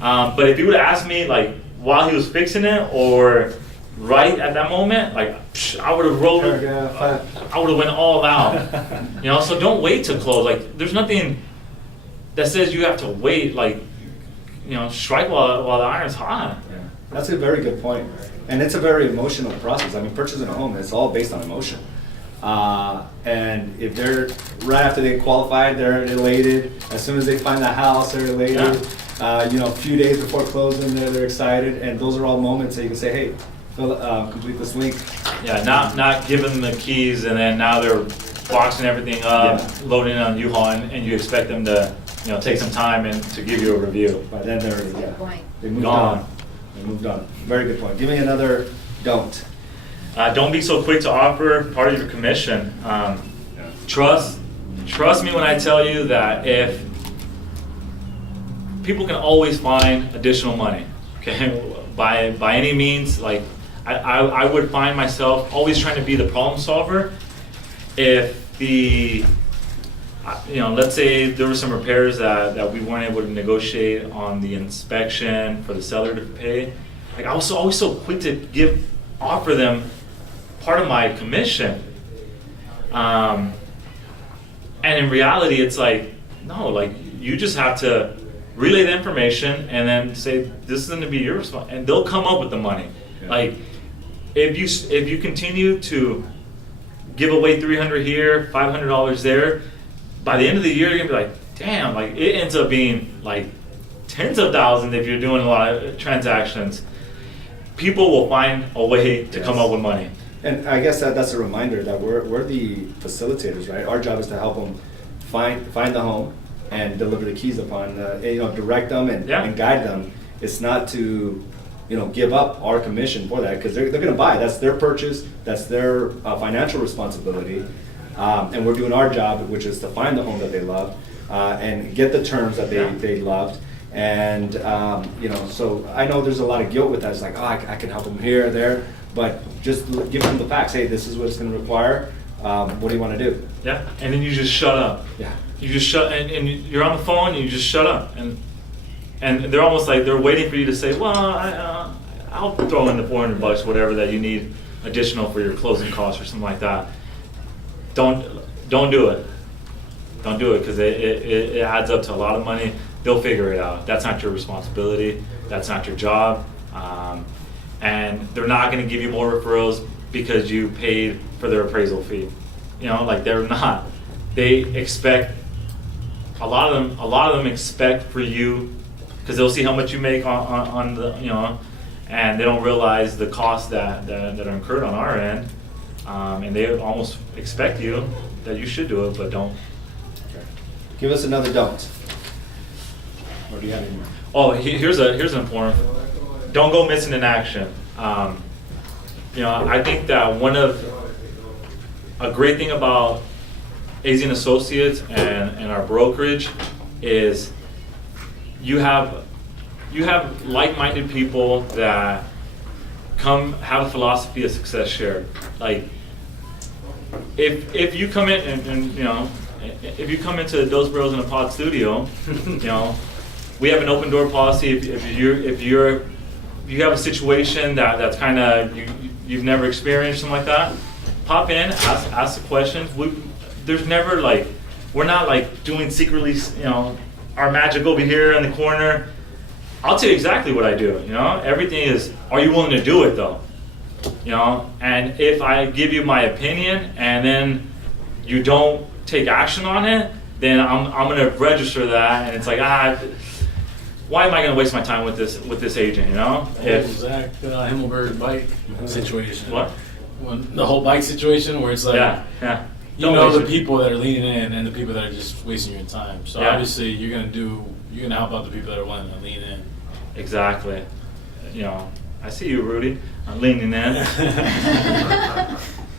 But if he would have asked me like while he was fixing it or right at that moment, like I would have rolled it. I would have went all out. So don't wait to close. Like there's nothing that says you have to wait. Like strike while the iron's hot. Yeah. That's a very good point, and it's a very emotional process. I mean, purchasing a home, it's all based on emotion. And if they're right after they qualified, they're elated. As soon as they find the house, they're elated. Yeah. A few days before closing, they're excited, and those are all moments that you can say, "Hey, complete this link." Yeah, not giving them the keys, and then now they're boxing everything up, loading it on U-Haul, and you expect them to, take some time and to give you a review. By then they're Good point. they moved Gone. on. They moved on. Very good point. Give me another don't. Don't be so quick to offer part of your commission. Trust me when I tell you that if people can always find additional money, okay, by any means. Like I would find myself always trying to be the problem solver. If let's say there were some repairs that we weren't able to negotiate on the inspection for the seller to pay. Like I was always so quick to offer them part of my commission, and in reality it's like, no, like you just have to relay the information and then say this is going to be your response, and they'll come up with the money. Like if you continue to give away $300 here, $500 there, by the end of the year you're gonna be like, damn, like it ends up being like tens of thousands if you're doing a lot of transactions. People will find a way to come up with money. And I guess that's a reminder that we're the facilitators, right? Our job is to help them find the home and deliver the keys upon, direct them and guide them. It's not to, give up our commission for that, because they're going to buy. That's their purchase. That's their financial responsibility. And we're doing our job, which is to find the home that they love and get the terms that they loved. And, so I know there's a lot of guilt with that. It's like, I can help them here or there. But just give them the facts. Hey, this is what it's going to require. What do you want to do? Yeah, and then you just shut up. Yeah. You just shut, and you're on the phone, and you just shut up. And they're almost like they're waiting for you to say, well, I'll throw in the $400, whatever that you need additional for your closing costs or something like that. Don't do it. Don't do it, because it adds up to a lot of money. They'll figure it out. That's not your responsibility. That's not your job. And they're not going to give you more referrals because you paid for their appraisal fee. like they're not. They expect, a lot of them expect for you, because they'll see how much you make on the, and they don't realize the costs that are incurred on our end. And they almost expect you that you should do it, but don't. Give us another don't. Or do you have any more? Oh, here's an important. Don't go missing in action. I think that a great thing about AZ and Associates and our brokerage is you have like-minded people that have a philosophy of success shared. Like, if you come in and if you come into Dos Bros in a Pod studio, we have an open door policy. If you have a situation that's kind of you've never experienced, something like that, pop in, ask the questions. There's never we're not doing secretly, our magic over here in the corner. I'll tell you exactly what I do. Everything is, are you willing to do it though? And if I give you my opinion and then you don't take action on it, then I'm gonna register that, and it's like, why am I gonna waste my time with this agent? Zach Himmelberg bike situation. What? When the whole bike situation where it's like, yeah. you know the people that are leaning in and the people that are just wasting your time. So Yeah. obviously you're gonna help out the people that are willing to lean in. Exactly. I see you, Rudy. I'm leaning in.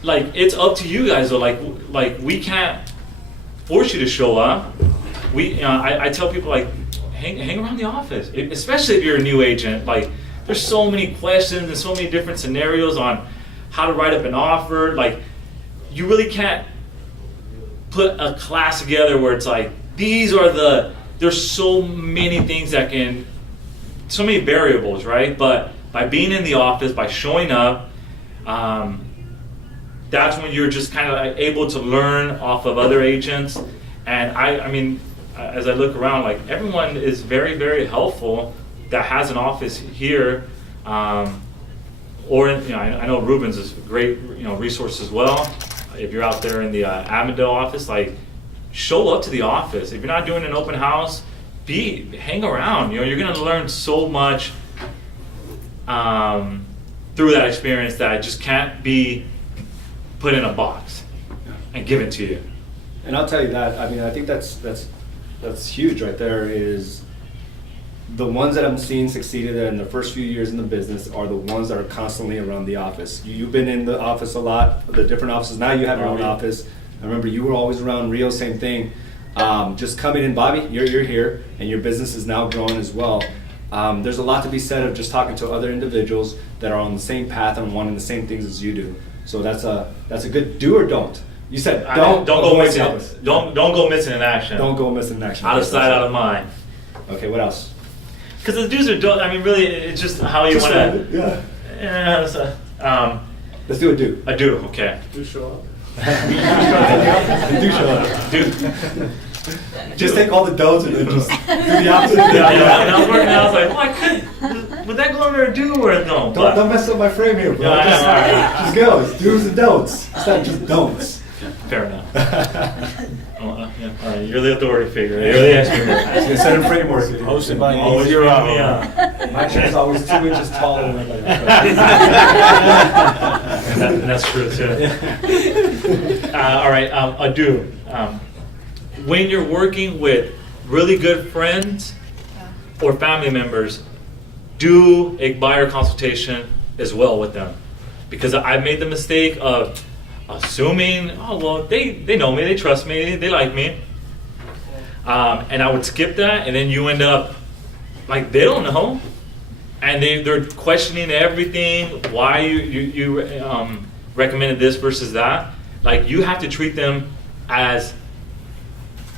It's up to you guys though. Like we can't force you to show up. I tell people hang around the office, especially if you're a new agent. There's so many questions and so many different scenarios on how to write up an offer. You really can't put a class together where it's there's so many things so many variables, right? But by being in the office, by showing up, that's when you're just kind of able to learn off of other agents. And I mean, as I look around, everyone is very, very helpful that has an office here. I know Ruben's is a great resource as well. If you're out there in the Avondale office, show up to the office. If you're not doing an open house, hang around. You're going to learn so much through that experience that just can't be put in a box and given to you. And I'll tell you that, I mean, I think that's huge right there. Is the ones that I'm seeing succeeded in the first few years in the business are the ones that are constantly around the office. You've been in the office a lot, the different offices. Now you have your own office. I remember you were always around Rio, same thing. Just coming in, Bobby, you're here, and your business is now growing as well. There's a lot to be said of just talking to other individuals that are on the same path and wanting the same things as you do. So that's a good do or don't. You said don't go missing. office. Don't go missing in action. Don't go missing in action. Out of sight, out of mind. Okay, what else? Because the do's or don't. I mean, really, it's just how you want to. Yeah. Yeah. Let's do a do. A do. Okay. Do show up. Do show up. Do. Just take all the don'ts and then just do the opposite. Yeah. And I was working out. I was like, well, I could. Would that go under a do or a don't? Don't mess up my frame here, bro. Yeah, just go. It's do's and don'ts. It's not just don'ts. Fair enough. Yeah. All right, you're the authority figure. You're the expert. Set a framework. Hosted by Always AZ. around me. My chair's always 2 inches taller than everybody else. That's true too. All right, a do. When you're working with really good friends or family members, do a buyer consultation as well with them. Because I made the mistake of assuming, oh, well, they know me, they trust me, they like me. And I would skip that, and then you end up, they don't know. And they're questioning everything, why you recommended this versus that. You have to treat them as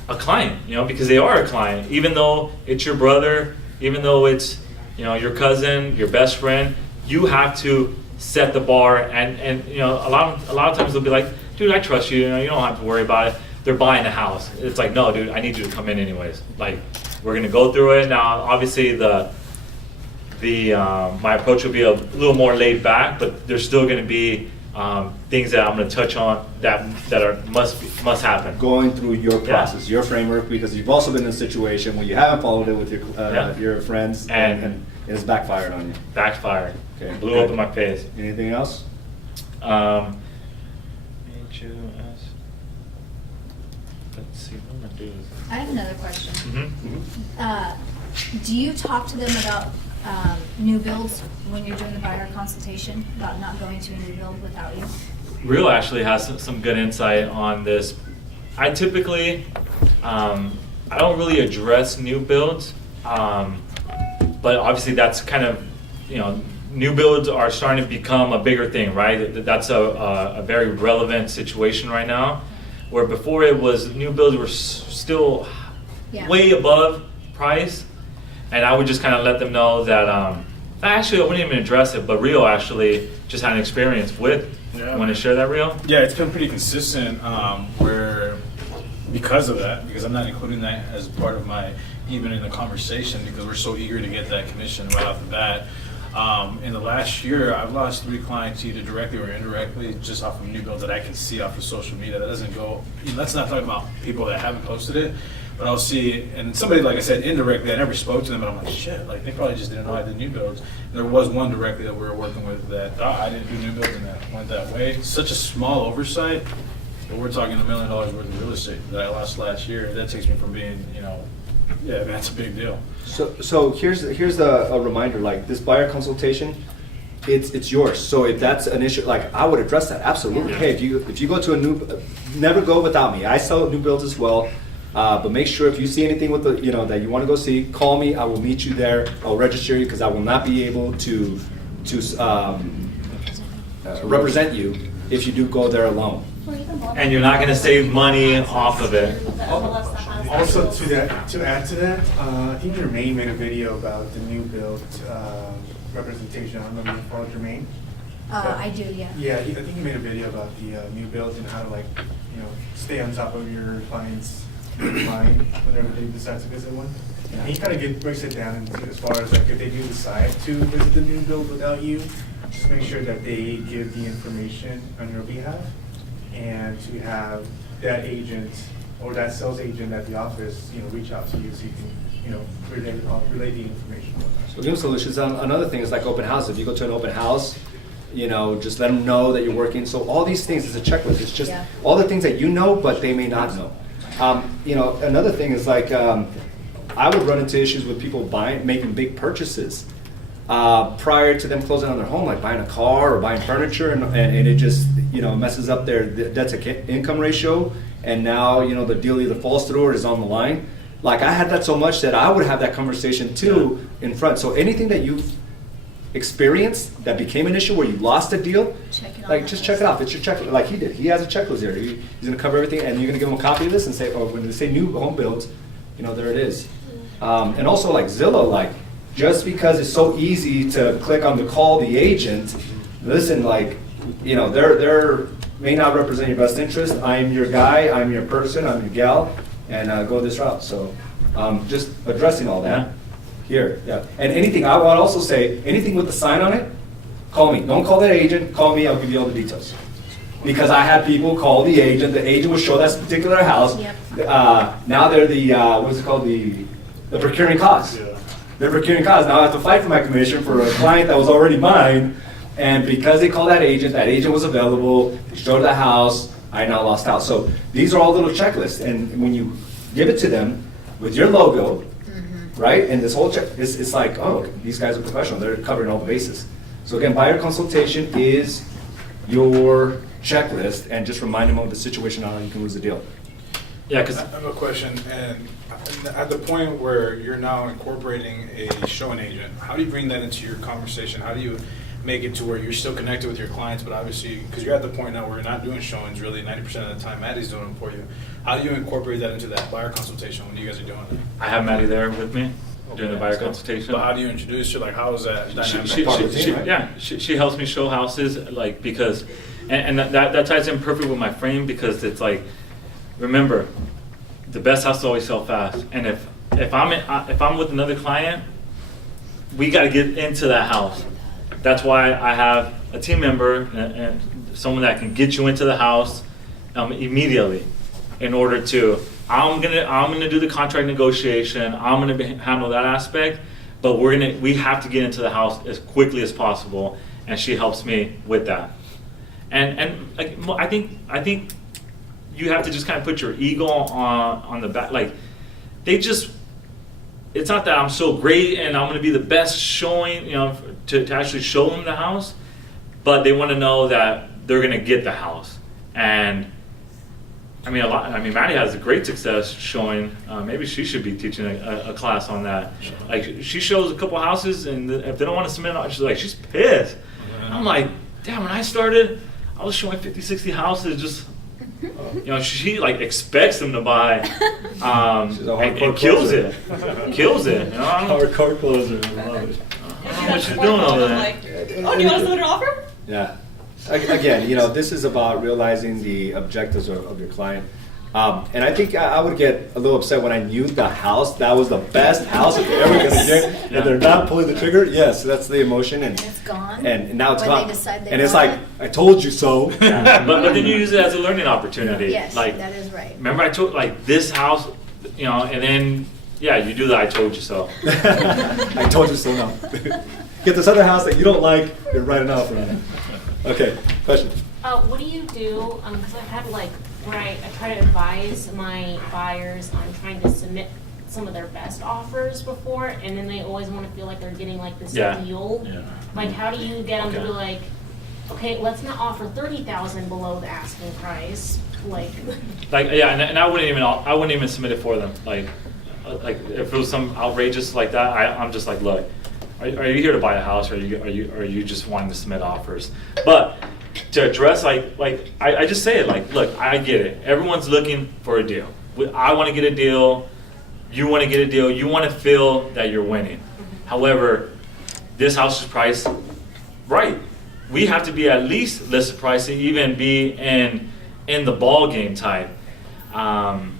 a client, because they are a client. Even though it's your brother, even though it's your cousin, your best friend, you have to set the bar. And a lot of times they'll be like, dude, I trust you. You don't have to worry about it. They're buying a house. It's like, no, dude, I need you to come in anyways. We're gonna go through it now. Obviously, my approach will be a little more laid back, but there's still gonna be things that I'm going to touch on that are must happen. Going through your Yeah. process, your framework, because you've also been in a situation where you haven't followed it with Yeah. your friends, and it's backfired on you. Backfired. Okay. Blew up in my face. Anything else? Let's see, what am I doing? I have another question. Mm-hmm. Do you talk to them about new builds when you're doing the buyer consultation, about not going to a new build without you? Real actually has some good insight on this. I typically, I don't really address new builds, but obviously that's kind of, new builds are starting to become a bigger thing, right? That's a very relevant situation right now, where before it was new builds were still Yeah. way above price, and I would just kind of let them know that, actually I wouldn't even address it, but Rio actually just had an experience with. Yeah. Want to share that, Rio? Yeah, it's been pretty consistent where because of that, because I'm not including that as part of my, even in the conversation, because we're so eager to get that commission right off the bat. In the last year, I've lost 3 clients either directly or indirectly just off of new builds that I can see off of social media. That doesn't go, let's not talk about people that haven't posted it, but I'll see, and somebody, like I said, indirectly, I never spoke to them, but I'm like, shit, like they probably just didn't know I did new builds. And there was one directly that we were working with that thought I didn't do new builds and that went that way. Such a small oversight, but we're talking $1 million worth of real estate that I lost last year. That takes me from being, yeah, man, that's a big deal. So here's a reminder, like this buyer consultation, it's yours. So if that's an issue, like I would address that, absolutely. Yeah. Hey, if you go to a never go without me. I sell new builds as well, but make sure if you see anything with the, that you want to go see, call me. I will meet you there. I'll register you because I will not be able to represent you if you do go there alone. And you're not going to save money off of it. Also, to add to that, I think Jermaine made a video about the new build representation. I don't know if you follow Jermaine. I do, yeah. Yeah, I think he made a video about the new builds and how to stay on top of your client's mind whenever they decide to visit one. And he kind of breaks it down as far as if they do decide to visit the new build without you, just make sure that they give the information on your behalf, and to have that agent or that sales agent at the office, reach out to you so you can, relay the information. So give solutions. Another thing is like open house. If you go to an open house, just let them know that you're working. So all these things is a checklist. It's just all the things that you know, but they may not know. Another thing is like I would run into issues with people making big purchases prior to them closing on their home, like buying a car or buying furniture, and it just messes up their debt to income ratio. And now the deal either falls through or is on the line. Like I had that so much that I would have that conversation too in front. So anything that you've experienced that became an issue where you lost a deal, just check it off. It's your checklist, like he did. He has a checklist here. He's going to cover everything, and you're going to give him a copy of this and say, when they say new home builds, there it is. And also like Zillow, like just because it's so easy to click on the call the agent, listen, like they're may not represent your best interest. I'm your guy, I'm your person, I'm your gal, and go this route. So just addressing all that here. Yeah. And anything, I would also say, anything with the sign on it, call me. Don't call that agent, call me, I'll give you all the details. Because I had people call the agent would show that particular house. Yep. Now they're the, what is it called, the procuring cause. Yeah. They're procuring cause. Now I have to fight for my commission for a client that was already mine. And because they called that agent was available, they showed the house, I now lost out. So these are all little checklists. And when you give it to them with your logo, right? And this whole check, it's like, oh, these guys are professional. They're covering all the bases. So again, buyer consultation is your checklist, and just remind them of the situation on how you can lose the deal. Yeah, because I have a question, and at the point where you're now incorporating a showing agent, how do you bring that into your conversation? How do you make it to where you're still connected with your clients, but obviously, because you're at the point now where you're not doing showings really 90% of the time, Maddie's doing them for you. How do you incorporate that into that buyer consultation when you guys are doing it? I have Maddie there with me during the buyer So, consultation. But how do you introduce her? Like, how is that dynamic? Part of the team, right? She helps me show houses, like, because, and that ties in perfect with my frame, because it's like, remember, the best house always sell fast, and if I'm with another client, we got to get into that house. That's why I have a team member, and someone that can get you into the house immediately. In order to, I'm gonna do the contract negotiation. I'm gonna handle that aspect, but we have to get into the house as quickly as possible, and she helps me with that. And I think you have to just kind of put your ego on the back. Like, it's not that I'm so great and I'm going to be the best showing, to actually show them the house, but they want to know that they're going to get the house. And Maddie has a great success showing. Maybe she should be teaching a class on that. Like, she shows a couple houses, and if they don't want to submit, she's pissed. I'm like, damn, when I started, I was showing 50, 60 houses just. She like expects them to buy, She's a hardcore and kills closer. it. Kills it. Hardcore closer. I love it. I don't know what she's doing over there. Like, oh, do you want to submit an offer? Yeah. Again, this is about realizing the objectives of your client. And I think I would get a little upset when I knew the house, that was the best house that they're ever going to get, and they're not pulling the trigger. Yes, that's the emotion. And It's gone. And now it's When gone. they decide they And it's want like, it. I told you so. But then you use it as a learning opportunity. Yes, Like, that is right. remember I told like this house, and then you do the I told you so. I told you so now. Get this other house that you don't like, you're writing off on it. Okay, question. What do you do? Because I've had where I try to advise my buyers on trying to submit some of their best offers before, and then they always want to feel like they're getting this deal. Yeah. Like, how do you get them to Okay. be like, okay, let's not offer $30,000 below the asking price, And I wouldn't even submit it for them. Like if it was some outrageous like that, I'm just like, look, are you here to buy a house, or are you just wanting to submit offers? But to address I just say it look, I get it. Everyone's looking for a deal. I want to get a deal. You want to get a deal. You want to feel that you're winning. However, this house is priced right. We have to be at least listed price to even be in the ball game type. And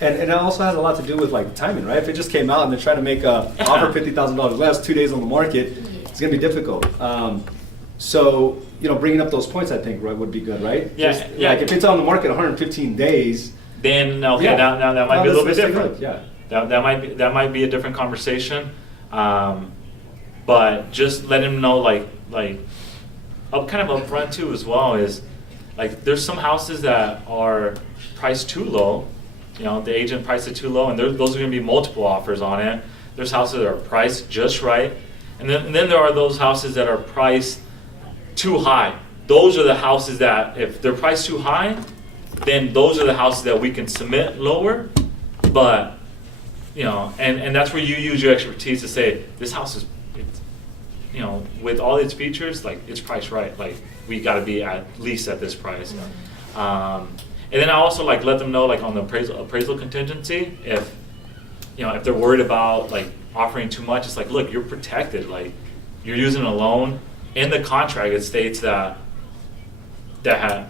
it also has a lot to do with timing, right? If it just came out and they're trying to make a offer $50,000 less, 2 days on the market, it's gonna be difficult. So bringing up those points, I think, right, would be good, right? Yeah, yeah. Like if it's on the market 115 days, Then now that might be a little bit different. Yeah. That might be a different conversation. But just let him know up kind of upfront too as well is there's some houses that are priced too low. The agent priced it too low, and those are going to be multiple offers on it. There's houses that are priced just right, and then there are those houses that are priced too high. Those are the houses that, if they're priced too high, then those are the houses that we can submit lower. But and that's where you use your expertise to say this house is, with all its features, it's priced right. We got to be at least at this price. And then I also let them know on the appraisal contingency if they're worried about offering too much. It's look, you're protected. You're using a loan. In the contract, it states that they're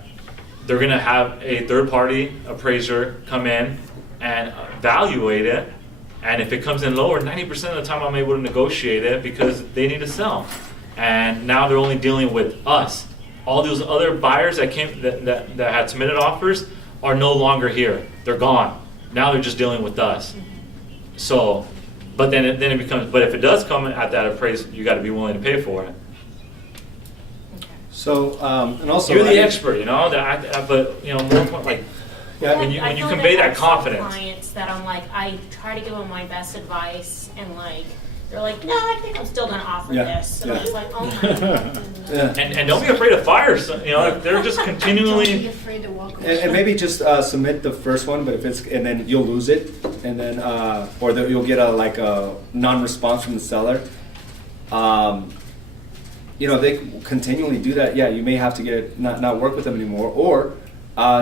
going to have a third-party appraiser come in and evaluate it. And if it comes in lower, 90% of the time I'm able to negotiate it because they need to sell. And now they're only dealing with us. All those other buyers that had submitted offers are no longer here. They're gone. Now they're just dealing with us. So, but then it becomes. But if it does come at that appraisal, you got to be willing to pay for it. So and also You're the expert, but more important, yeah, when you I feel convey I that have some confidence. clients that I'm I try to give them my best advice, and they're like, no, I think I'm still going to offer Yeah, this. And yeah. I'm just like, oh my God. yeah. And don't be afraid of fire. If they're just Don't be continually. afraid to walk away. And maybe just submit the first one, but and then you'll lose it, and then you'll get a non-response from the seller. They continually do that. Yeah, you may have to not work with them anymore, or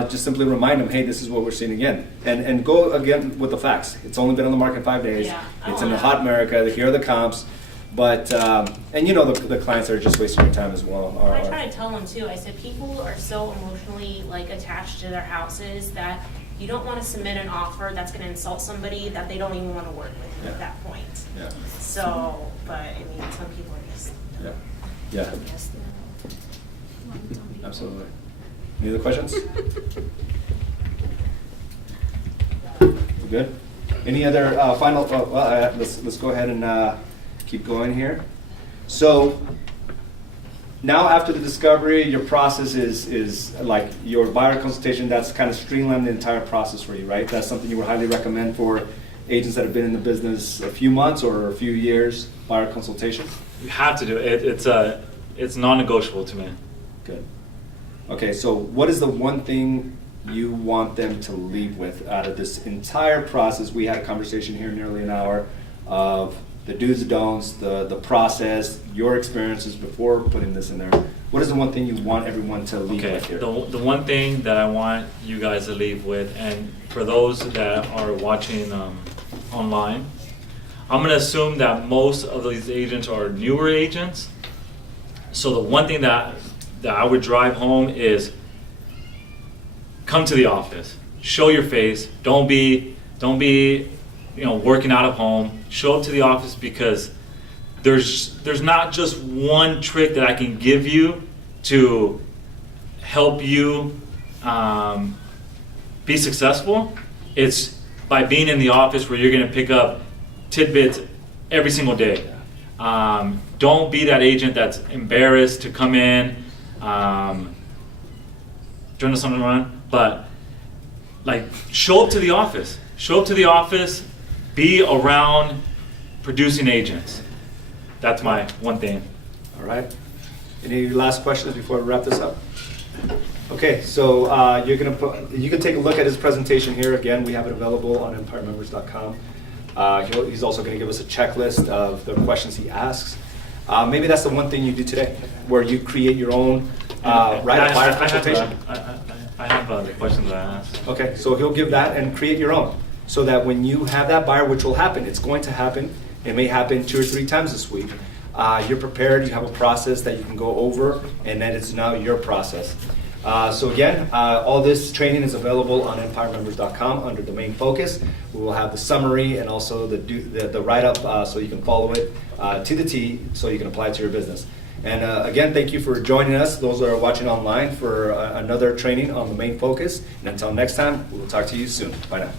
just simply remind them, hey, this is what we're seeing again, and go again with the facts. It's only been on the market 5 days. Yeah. It's Oh, in the yeah. hot America. Here are the comps, but and the clients are just wasting your time as well. I try to tell them too. I said people are so emotionally attached to their houses that you don't want to submit an offer that's going to insult somebody that they don't even want to work with you at that point. Yeah. So, but some people are just. Yeah. Yeah. Absolutely. Any other questions? We're good? Any other final, let's go ahead and keep going here. So now after the discovery, your process is like your buyer consultation, that's kind of streamlined the entire process for you, right? That's something you would highly recommend for agents that have been in the business a few months or a few years, buyer consultation? You have to do it. It's non-negotiable to me. Good. Okay, so what is the one thing you want them to leave with out of this entire process? We had a conversation here nearly an hour of the do's and don'ts, the process, your experiences before putting this in there. What is the one thing you want everyone to leave with here? The one thing that I want you guys to leave with, and for those that are watching online, I'm going to assume that most of these agents are newer agents. So the one thing that I would drive home is come to the office, show your face. Don't be working out of home. Show up to the office, because there's not just one trick that I can give you to help you be successful. It's by being in the office where you're going to pick up tidbits every single day. Don't be that agent that's embarrassed to come in during the summer run, but like show up to the office. Show up to the office. Be around producing agents. That's my one thing. All right. Any last questions before we wrap this up? Okay, so you can take a look at his presentation here. Again, we have it available on empiremembers.com. He's also going to give us a checklist of the questions he asks. Maybe that's the one thing you do today, where you create your own buyer consultation. I have the questions that I asked. Okay, so he'll give that and create your own, so that when you have that buyer, which will happen, it's going to happen. It may happen 2 or 3 times this week. You're prepared. You have a process that you can go over, and then it's now your process. So again, all this training is available on empiremembers.com under Domain Focus. We will have the summary and also the write-up, so you can follow it to the T, so you can apply it to your business. And again, thank you for joining us, those that are watching online, for another training on Domain Focus. And until next time, we will talk to you soon. Bye now.